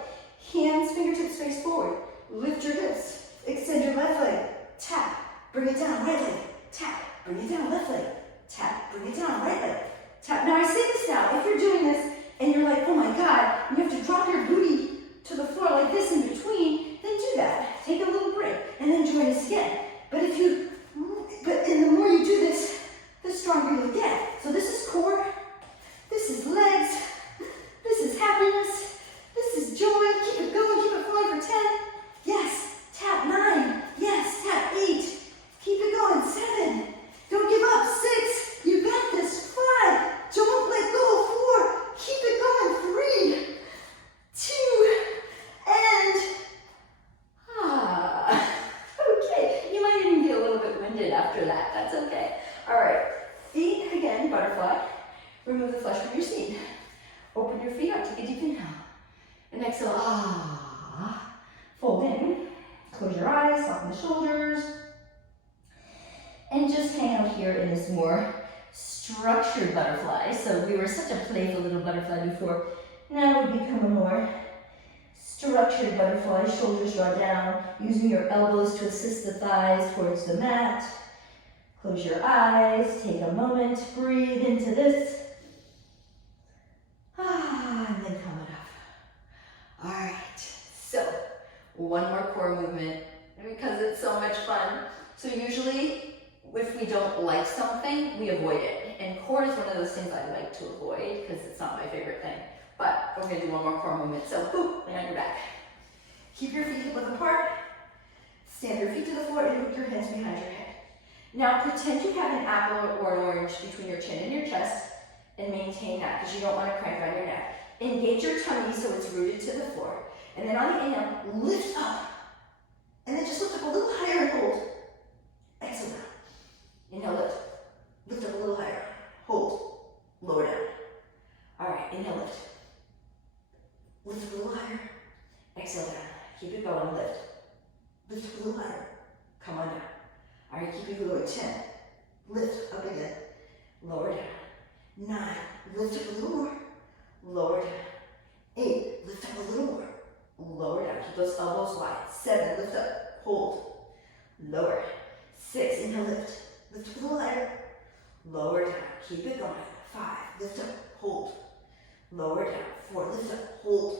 Hands, fingertips face forward. Lift your hips, extend your left leg, tap, bring it down, right leg, tap, bring it down, left leg, tap, bring it down, right leg, tap. Now I say this now, if you're doing this and you're like, oh my God, you have to drop your booty to the floor like this in between, then do that. Take a little break and then join us again. But the more you do this, the stronger you'll get. So this is core, this is legs, this is happiness, this is joy. Keep it going, keep it flowing for 10. Yes, tap 9. Yes, tap 8. Keep it going, 7. Don't give up, 6. You got this, 5. Don't let go, 4. Keep it going, 3, 2, and okay, you might even get a little bit winded after that. That's okay. All right, feet again, butterfly. Remove the flesh from your seat. Open your feet up, take a deep inhale. And exhale, ah. Fold in, close your eyes, soften the shoulders. And just hang out here in this more structured butterfly. So we were such a playful little butterfly before. Now we become a more structured butterfly. Shoulders draw down, using your elbows to assist the thighs towards the mat. Close your eyes, take a moment, breathe into this. And then come it up. All right, so one more core movement because it's so much fun. So usually if we don't like something, we avoid it. And core is one of those things I like to avoid because it's not my favorite thing. But we're gonna do one more core movement. So boop, lay on your back. Keep your feet hip width apart. Stand your feet to the floor and hook your hands behind your head. Now pretend you have an apple or an orange between your chin and your chest and maintain that because you don't want to crank on your neck. Engage your tummy so it's rooted to the floor. And then on the inhale, lift up. And then just lift up a little higher and hold. Exhale down. Inhale, lift. Lift up a little higher. Hold. Lower down. All right, inhale, lift. Lift up a little higher. Exhale down. Keep it going, lift. Lift up a little higher. Come on down. All right, keep it going. 10. Lift up again. Lower down. 9. Lift up a little more. Lower down. 8. Lift up a little more. Lower down. Keep those elbows wide. 7. Lift up. Hold. Lower. 6. Inhale, lift. Lift up a little higher. Lower down. Keep it going. 5. Lift up. Hold. lower down, 4, lift up, hold,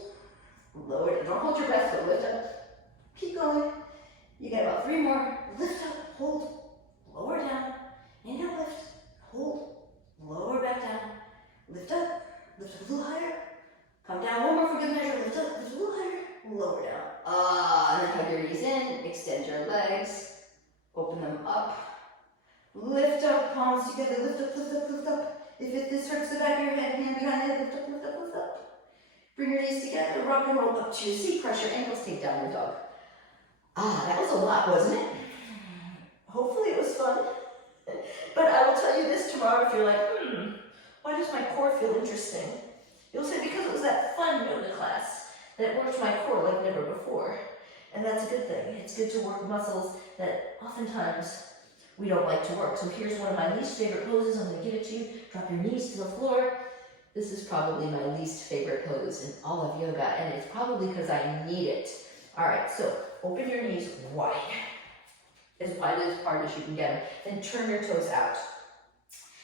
lower down, don't hold your breath, but lift up, keep going, you got about 3 more, lift up, hold, lower down, inhale, lift, hold, lower back down, lift up a little higher, come down, 1 more for good measure, lift up, lift a little higher, lower down, and then hug your knees in, extend your legs, open them up, lift up, palms together, lift up, lift up, lift up. If this hurts the back of your head, hand behind it, lift up, lift up, lift up. Bring your knees together, rock and roll up to your seat, press your ankles, take down your dog. That was a lot, wasn't it? Hopefully it was fun. But I will tell you this tomorrow if you're like, why does my core feel interesting? You'll say because it was that fun yoga class that worked my core like never before. And that's a good thing. It's good to work muscles that oftentimes we don't like to work. So here's one of my least favorite poses. I'm going to give it to you. Drop your knees to the floor. This is probably my least favorite pose in all of yoga, and it's probably because I need it. All right, so open your knees wide as hard as you can get them. Then turn your toes out.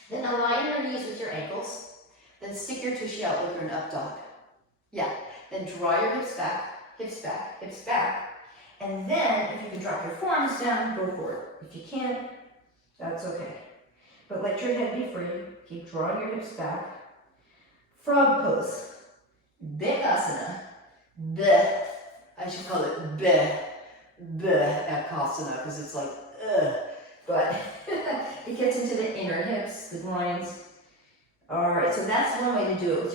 Then align your knees with your ankles. Then stick your tushy out like you're an up dog. Yeah. Then draw your hips back, hips back, hips back. And then, if you can drop your forearms down, go for it. If you can't, that's okay. But let your head be free. Keep drawing your hips back. Frog pose. Bekasana. Beh. I should call it beh. Bekasana, because it's like, ugh. But it gets into the inner hips, the groins. All right, so that's one way to do it with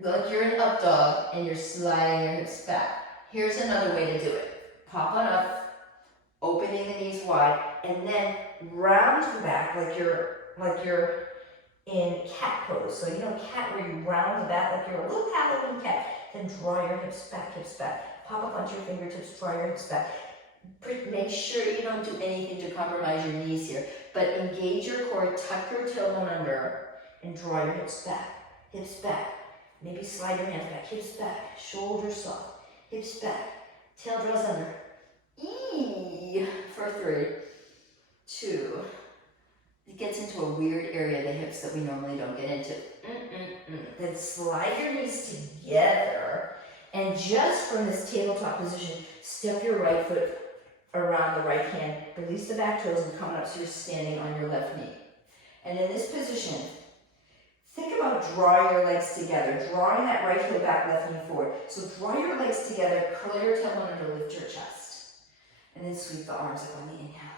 like you're an up dog and you're sliding your hips back. Here's another way to do it. Pop on up, opening the knees wide, and then round back like you're in cat pose. So you know cat where you round the back like you're a little Halloween cat. Then draw your hips back. Pop up onto your fingertips, draw your hips back. Make sure you don't do anything to compromise your knees here, but engage your core, tuck your tailbone under, and draw your hips back. Maybe slide your hands back, hips back, shoulders soft, hips back, tail draws under. For 3, 2. It gets into a weird area of the hips that we normally don't get into. Then slide your knees together, and just from this tabletop position, step your right foot around the right hand, release the back toes and come up so you're standing on your left knee. And in this position, think about drawing your legs together, drawing that right heel back, left knee forward. So draw your legs together, curl your tailbone under, lift your chest. And then sweep the arms up on the inhale.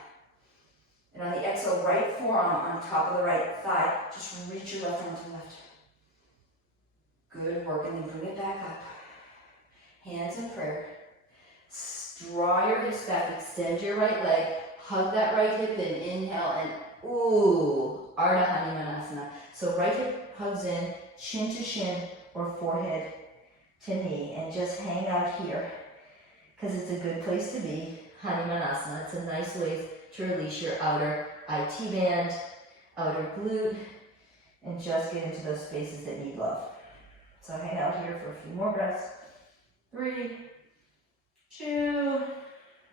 And on the exhale, right forearm on top of the right thigh, just reach your left arm to the left. Good work, and then bring it back up. Hands in prayer. Draw your hips back, extend your right leg, hug that right hip in, inhale, and Ardha Hanumanasana. So right hip hugs in, chin to shin, or forehead to knee, and just hang out here, because it's a good place to be. Hanumanasana, it's a nice way to release your outer IT band, outer glute, and just get into those spaces that need love. So hang out here for a few more breaths. 3, 2,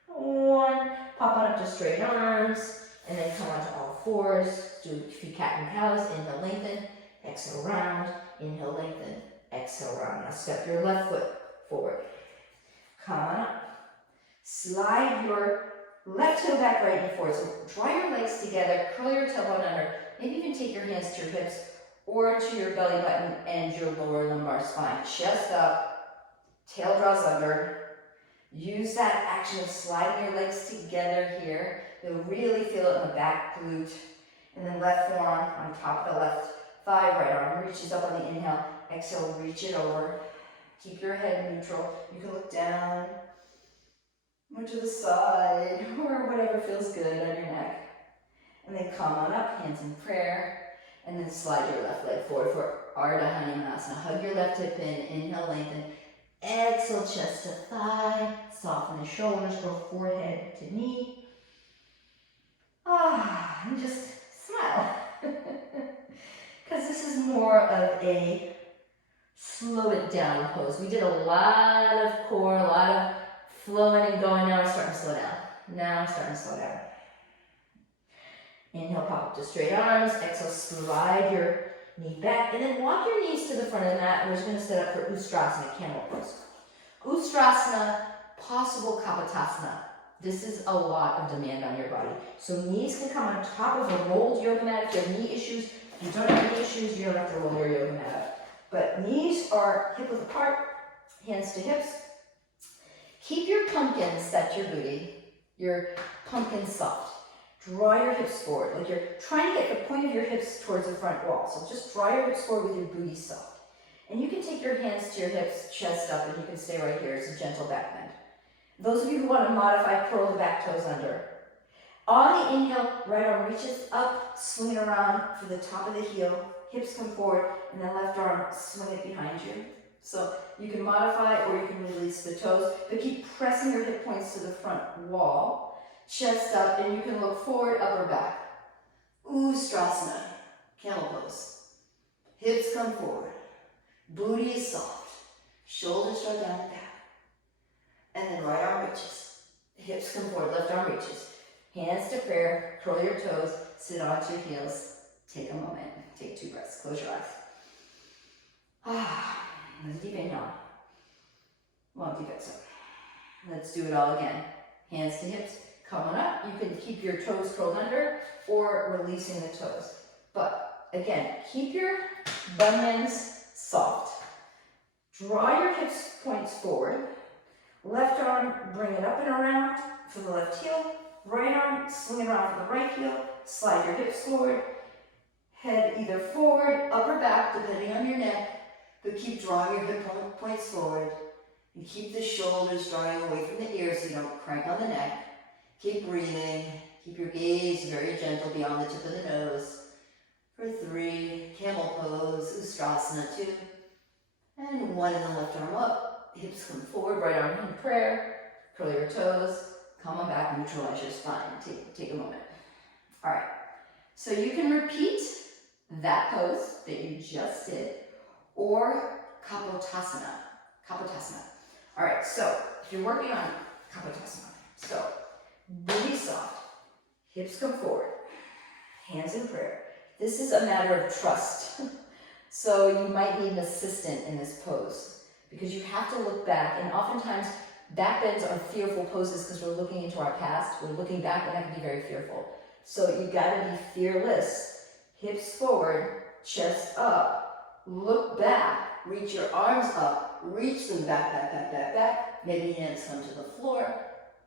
1. Pop on up to straight arms, and then come onto all fours. Do a few cat and cows. Inhale, lengthen. Exhale, round. Inhale, lengthen. Exhale, round. Now step your left foot forward. Come on up. Slide your left heel back, right knee forward. So draw your legs together, curl your tailbone under. Maybe even take your hands to your hips or to your belly button and your lower lumbar spine. Chest up, tail draws under. Use that action of sliding your legs together here. You'll really feel it in the back glute. And then left forearm on top of the left thigh, right arm reaches up on the inhale. Exhale, reach it over. Keep your head neutral. You can look down or to the side, or whatever feels good on your neck. And then come on up, hands in prayer, and then slide your left leg forward for Ardha Hanumanasana. Hug your left hip in, inhale, lengthen. Exhale, chest to thigh, soften the shoulders or forehead to knee. And just smile. Because this is more of a slow it down pose. We did a lot of core, a lot of flowing and going. Now we're starting to slow down. Inhale, pop up to straight arms. Exhale, slide your knee back, and then walk your knees to the front of the mat. We're just going to set up for Ustrasana, camel pose. Ustrasana, possible Kapotasana. This is a lot of demand on your body. So knees can come on top of a rolled yoga mat. If you have knee issues, if you don't have knee issues, you don't have to roll your yoga mat up. But knees are hip width apart, hands to hips. Keep your pumpkins, that's your booty, your pumpkin soft. Draw your hips forward, like you're trying to get the point of your hips towards the front wall. So just draw your hips forward with your booty soft. And you can take your hands to your hips, chest up, and you can stay right here. It's a gentle back bend. Those of you who want to modify, curl the back toes under. On the inhale, right arm reaches up, swing it around for the top of the heel, hips come forward, and then left arm, swing it behind you. So you can modify or you can release the toes, but keep pressing your hip points to the front wall. Chest up, and you can look forward, upper back. Ustrasana, camel pose. Hips come forward. Booty is soft. Shoulders draw down and back. And then right arm reaches. Hips come forward, left arm reaches. Hands to prayer, curl your toes, sit onto your heels. Take a moment, take 2 breaths, close your eyes. Let's deep inhale. Long deep exhale. Let's do it all again. Hands to hips. Come on up. You can keep your toes curled under or releasing the toes. But again, keep your bum ends soft. Draw your hips points forward. Left arm, bring it up and around for the left heel. Right arm, swing it around for the right heel. Slide your hips forward. Head either forward, up or back, depending on your neck. But keep drawing your hip points forward. And keep the shoulders drawing away from the ears so you don't crank on the neck. Keep breathing. Keep your gaze very gentle beyond the tip of the nose. For 3, camel pose, Ustrasana 2. And 1 in the left arm up. Hips come forward, right arm in prayer. Curl your toes. Come on back, neutralize your spine. Take a moment. All right. So you can repeat that pose that you just did, or Kapotasana. Kapotasana. All right, so if you're working on Kapotasana, so booty soft, hips come forward, hands in prayer. This is a matter of trust. So you might need an assistant in this pose because you have to look back, and oftentimes back bends are fearful poses because we're looking into our past. We're looking back, and that can be very fearful. So you gotta be fearless. Hips forward, chest up, look back, reach your arms up, reach them back, back, back, back, back. Maybe hands come to the floor,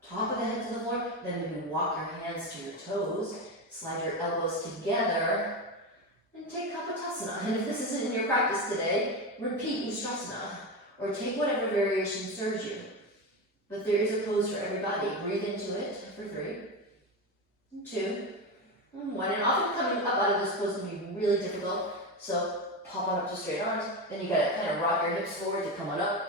top of the head to the floor. Then maybe walk your hands to your toes, slide your elbows together, and take Kapotasana. And if this isn't in your practice today, repeat Ustrasana, or take whatever variation serves you. But there is a pose for everybody. Breathe into it for 3, 2, and 1. And often coming up out of this pose can be really difficult. So pop on up to straight arms. Then you gotta kind of rock your hips forward to come on up.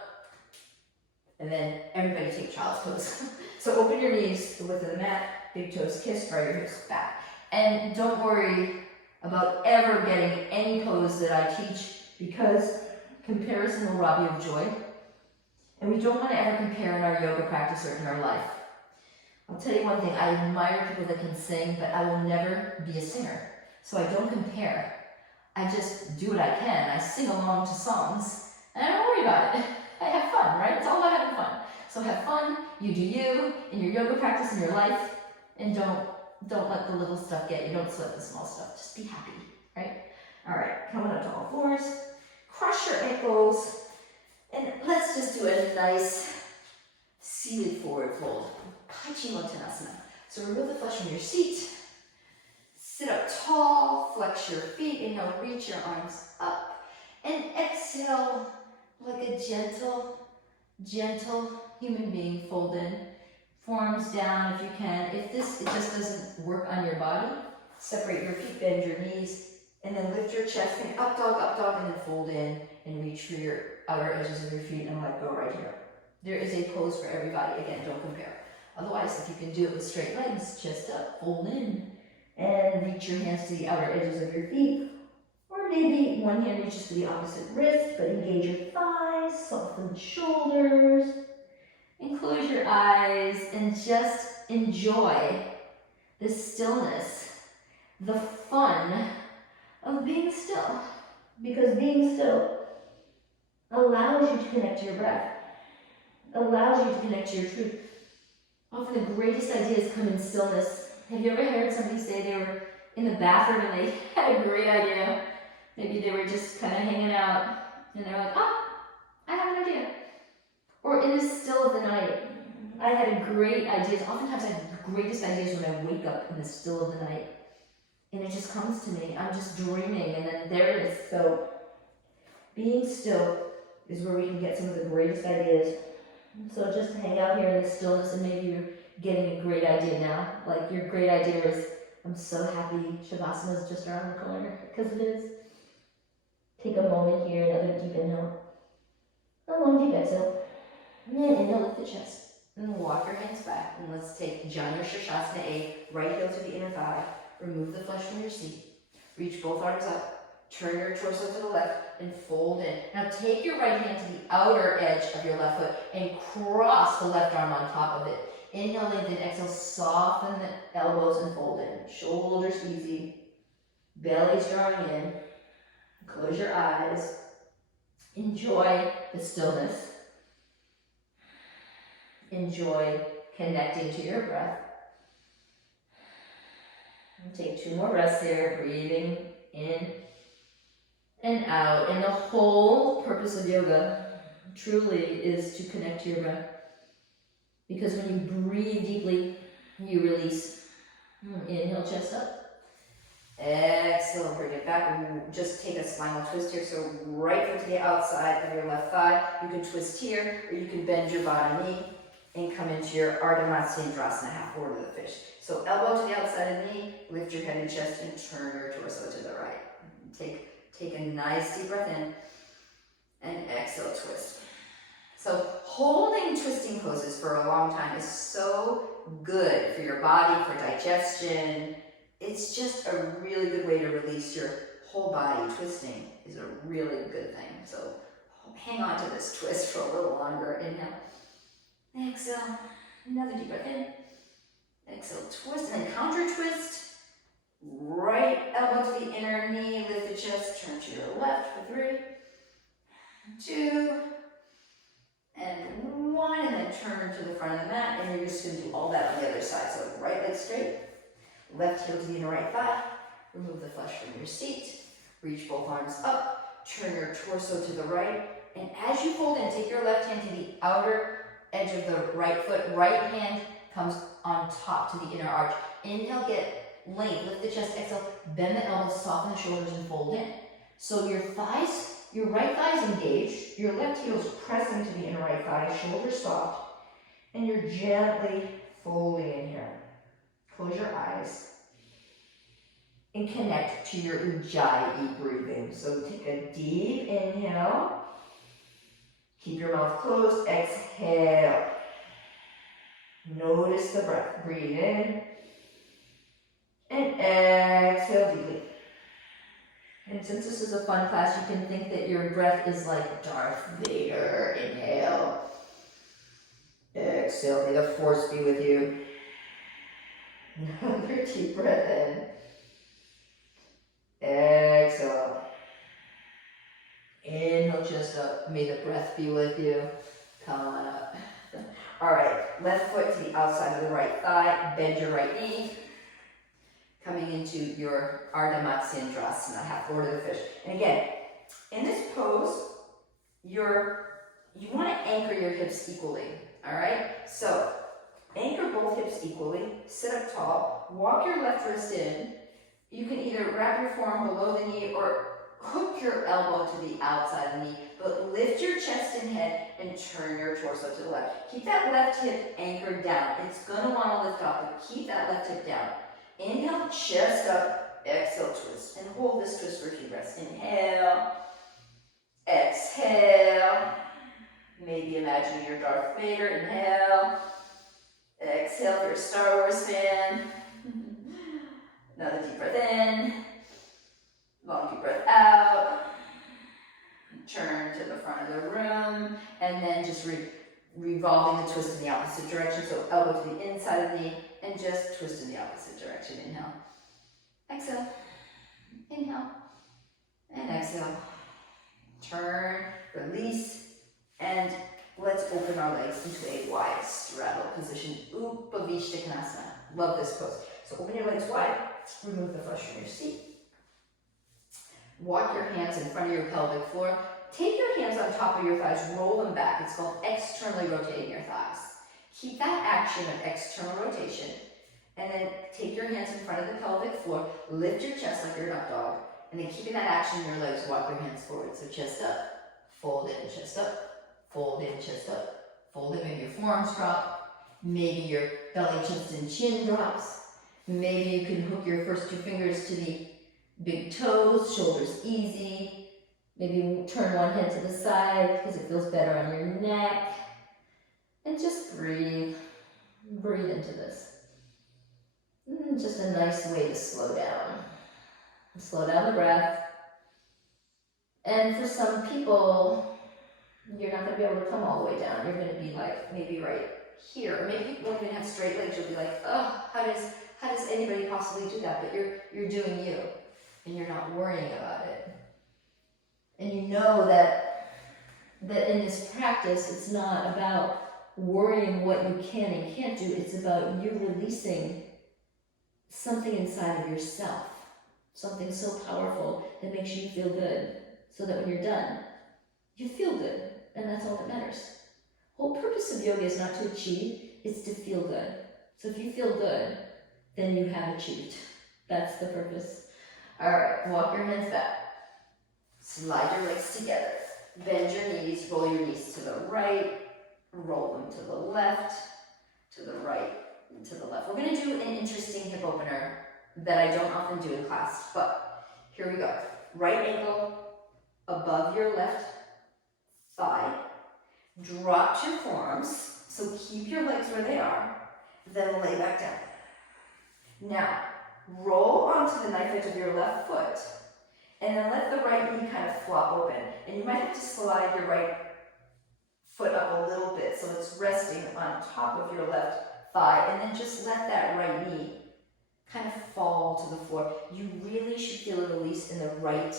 And then everybody take child's pose. So open your knees, the width of the mat, big toes kissed, draw your hips back. And don't worry about ever getting any pose that I teach because comparison will rob you of joy. And we don't want to ever compare in our yoga practice or in our life. I'll tell you one thing, I admire people that can sing, but I will never be a singer. So I don't compare. I just do what I can. I sing along to songs, and I don't worry about it. I have fun, right? It's all about having fun. So have fun, you do you, in your yoga practice, in your life, and don't let the little stuff get you. Don't sweat the small stuff. Just be happy, right? All right, coming up to all fours. Crush your ankles. And let's just do a nice seated forward fold. Paschimottanasana. So remove the flesh from your seat. Sit up tall, flex your feet. Inhale, reach your arms up. And exhale like a gentle human being. Fold in. Forearms down if you can. If it just doesn't work on your body, separate your feet, bend your knees, and then lift your chest, think up dog, and then fold in and reach for your outer edges of your feet and let go right here. There is a pose for everybody. Again, don't compare. Otherwise, if you can do it with straight legs, chest up, fold in, and reach your hands to the outer edges of your feet. Or maybe one hand reaches to the opposite wrist, but engage your thighs, soften shoulders, and close your eyes, and just enjoy the stillness, the fun of being still. Because being still allows you to connect to your breath, allows you to connect to your truth. Often the greatest ideas come in stillness. Have you ever heard somebody say they were in the bathroom and they had a great idea? Maybe they were just kind of hanging out and they're like, oh, I have an idea. Or in the still of the night, I had great ideas. Oftentimes I have the greatest ideas when I wake up in the still of the night. And it just comes to me. I'm just dreaming and then there it is. So being still is where we can get some of the greatest ideas. So just hang out here in the stillness and maybe you're getting a great idea now. Like your great idea is, I'm so happy Shavasana is just around the corner, because it is. Take a moment here, another deep inhale. A long deep exhale. And then inhale, lift the chest. And walk your hands back. And let's take Janu Shirshasana A, right heel to the inner thigh. Remove the flesh from your seat. Reach both arms up. Turn your torso to the left and fold in. Now take your right hand to the outer edge of your left foot and cross the left arm on top of it. Inhale, lengthen, exhale, soften the elbows and fold in. Shoulders easy. Belly's drawing in. Close your eyes. Enjoy the stillness. Enjoy connecting to your breath. And take 2 more breaths here, breathing in and out. And the whole purpose of yoga truly is to connect to your breath. Because when you breathe deeply, you release. Inhale, chest up. Exhale, bring it back. And just take a spinal twist here. So right foot to the outside of your left thigh. You can twist here, or you can bend your bottom knee and come into your Ardha Matsyendrasana, half forward of the fish. So elbow to the outside of the knee, lift your head and chest, and turn your torso to the right. Take a nice deep breath in, and exhale, twist. So holding twisting poses for a long time is so good for your body, for digestion. It's just a really good way to release your whole body. Twisting is a really good thing. So hang on to this twist for a little longer. Inhale, exhale, another deep breath in. Exhale, twist, and then counter twist. Right elbow to the inner knee, lift the chest, turn to your left for 3, 2, and 1, and then turn to the front of the mat, and you're just going to do all that on the other side. So right leg straight, left heel to the inner right thigh, remove the flesh from your seat, reach both arms up, turn your torso to the right, and as you fold in, take your left hand to the outer edge of the right foot, right hand comes on top to the inner arch. Inhale, get length, lift the chest, exhale, bend the elbows, soften the shoulders, and fold in. So your thighs, your right thigh is engaged, your left heel is pressing to the inner right thigh, shoulders soft, and you're gently folding in here. Close your eyes and connect to your Ujjayi breathing. So take a deep inhale, keep your mouth closed, exhale. Notice the breath, breathe in, and exhale deeply. And since this is a fun class, you can think that your breath is like Darth Vader. Inhale. Exhale. May the force be with you. Another deep breath in. Exhale. Inhale, chest up. May the breath be with you. Come on up. All right. Left foot to the outside of the right thigh. Bend your right knee. Coming into your Ardha Matsyendrasana, half forward of the fish. And again, in this pose, you want to anchor your hips equally, all right? So anchor both hips equally, sit up tall, walk your left wrist in. You can either wrap your forearm below the knee or hook your elbow to the outside of the knee, but lift your chest and head and turn your torso to the left. Keep that left hip anchored down. It's going to want to lift off, but keep that left hip down. Inhale, chest up, exhale, twist. And hold this twist for a few breaths. Inhale, exhale. Maybe imagine you're Darth Vader. Inhale, exhale if you're a Star Wars fan. Another deep breath in. Long deep breath out. Turn to the front of the room. And then just revolving the twist in the opposite direction. So elbow to the inside of the knee. And just twist in the opposite direction. Inhale. Exhale. Inhale. And exhale. Turn, release, and let's open our legs into a wide straddle position. Upavishtakonasana. Love this pose. So open your legs wide, remove the flesh from your seat. Walk your hands in front of your pelvic floor. Take your hands on top of your thighs, roll them back. It's called externally rotating your thighs. Keep that action of external rotation, and then take your hands in front of the pelvic floor, lift your chest like you're an up dog, and then keeping that action in your legs, walk your hands forward. So chest up, fold in, chest up, fold in, chest up, fold in, maybe your forearms drop, maybe your belly, chest, and chin drops. Maybe you can hook your first two fingers to the big toes, shoulders easy. Maybe turn one head to the side because it feels better on your neck. And just breathe. Breathe into this. Just a nice way to slow down. Slow down the breath. And for some people, you're not going to be able to come all the way down. You're going to be like maybe right here. Or maybe you won't even have straight legs. You'll be like, oh, how does anybody possibly do that? But you're doing you. And you're not worrying about it. And you know that in this practice, it's not about worrying what you can and can't do. It's about you releasing something inside of yourself, something so powerful that makes you feel good, so that when you're done, you feel good, and that's all that matters. The whole purpose of yoga is not to achieve, it's to feel good. So if you feel good, then you have achieved. That's the purpose. All right, walk your hands back. Slide your legs together. Bend your knees, roll your knees to the right, roll them to the left, to the right, and to the left. We're going to do an interesting hip opener that I don't often do in class, but here we go. Right ankle above your left thigh. Drop your forearms, so keep your legs where they are, then lay back down. Now, roll onto the knife edge of your left foot, and then let the right knee kind of flop open. And you might have to slide your right foot up a little bit so it's resting on top of your left thigh, and then just let that right knee kind of fall to the floor. You really should feel a release in the right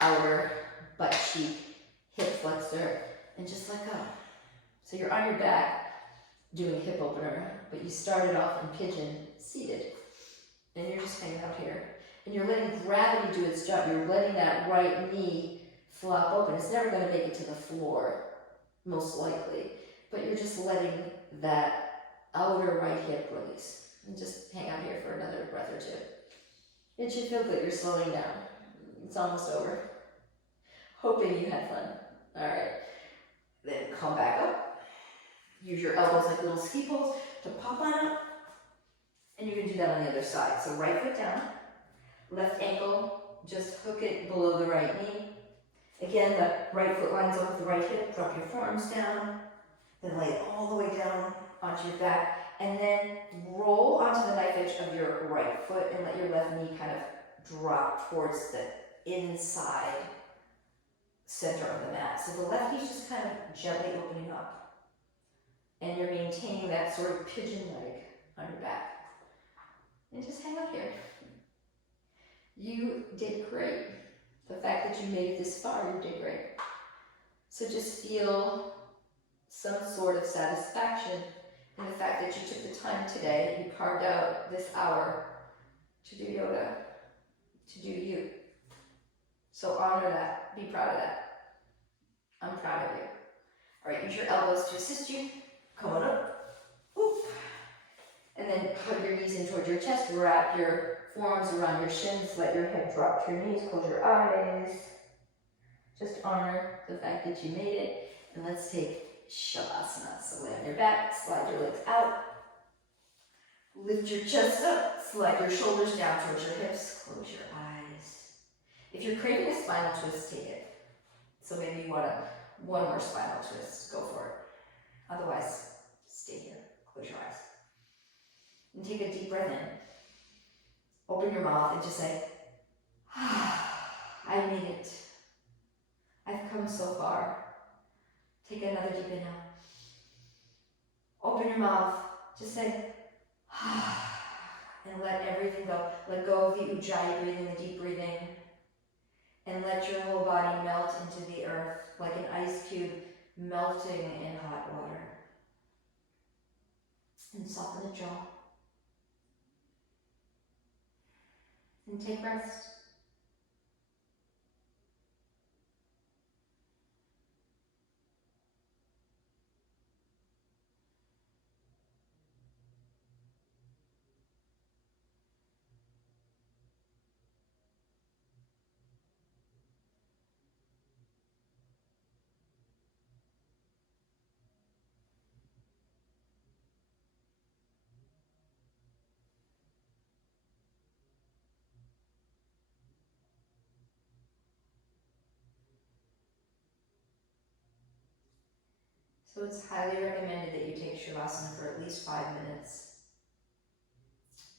outer butt cheek, hip flexor, and just let go. So you're on your back doing a hip opener, but you started off in pigeon seated, and you're just hanging out here. And you're letting gravity do its job. You're letting that right knee flop open. It's never going to make it to the floor, most likely, but you're just letting that outer right hip release. And just hang out here for another breath or two. It should feel good. You're slowing down. It's almost over. Hoping you had fun. All right. Then come back up. Use your elbows like little ski poles to pop on up. And you're going to do that on the other side. So right foot down. Left ankle, just hook it below the right knee. Again, the right foot lines up with the right hip. Drop your forearms down. Then lay it all the way down onto your back. And then roll onto the knife edge of your right foot and let your left knee kind of drop towards the inside center of the mat. So the left knee's just kind of gently opening up. And you're maintaining that sort of pigeon leg on your back. And just hang out here. You did great. The fact that you made it this far, you did great. So just feel some sort of satisfaction in the fact that you took the time today, you carved out this hour to do yoga, to do you. So honor that, be proud of that. I'm proud of you. All right, use your elbows to assist you. Come on up. Whoop. And then put your knees in towards your chest, wrap your forearms around your shins, let your head drop to your knees, close your eyes. Just honor the fact that you made it. And let's take Shavasana. So lay on your back, slide your legs out. Lift your chest up, slide your shoulders down towards your hips, close your eyes. If you're craving a spinal twist, take it. So maybe you want one more spinal twist, go for it. Otherwise, stay here, close your eyes. And take a deep breath in. Open your mouth and just say, I made it. I've come so far. Take another deep inhale. Open your mouth. Just say, and let everything go. Let go of the ujjayi breathing, the deep breathing. And let your whole body melt into the earth like an ice cube melting in hot water. And soften the jaw. And take rest. So it's highly recommended that you take Shavasana for at least 5 minutes.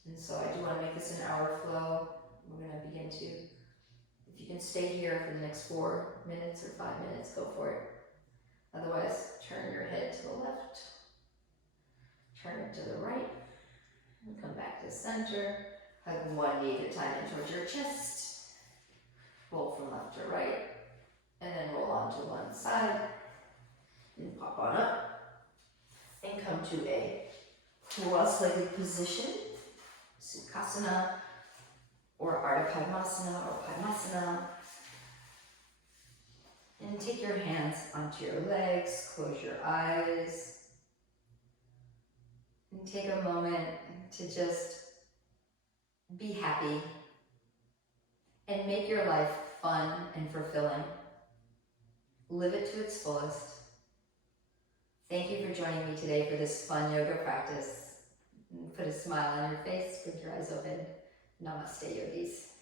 And so I do want to make this an hour flow. We're going to begin to, if you can stay here for the next 4 minutes or 5 minutes, go for it. Otherwise, turn your head to the left, turn it to the right, and come back to center. Hug one knee at a time in towards your chest. Roll from left to right, and then roll on to one side. And pop on up and come to a cross-legged position, Sukhasana or Ardha Padmasana or Padmasana. And take your hands onto your legs, close your eyes, and take a moment to just be happy and make your life fun and fulfilling. Live it to its fullest. Thank you for joining me today for this fun yoga practice. Put a smile on your face, with your eyes open. Namaste, yogis.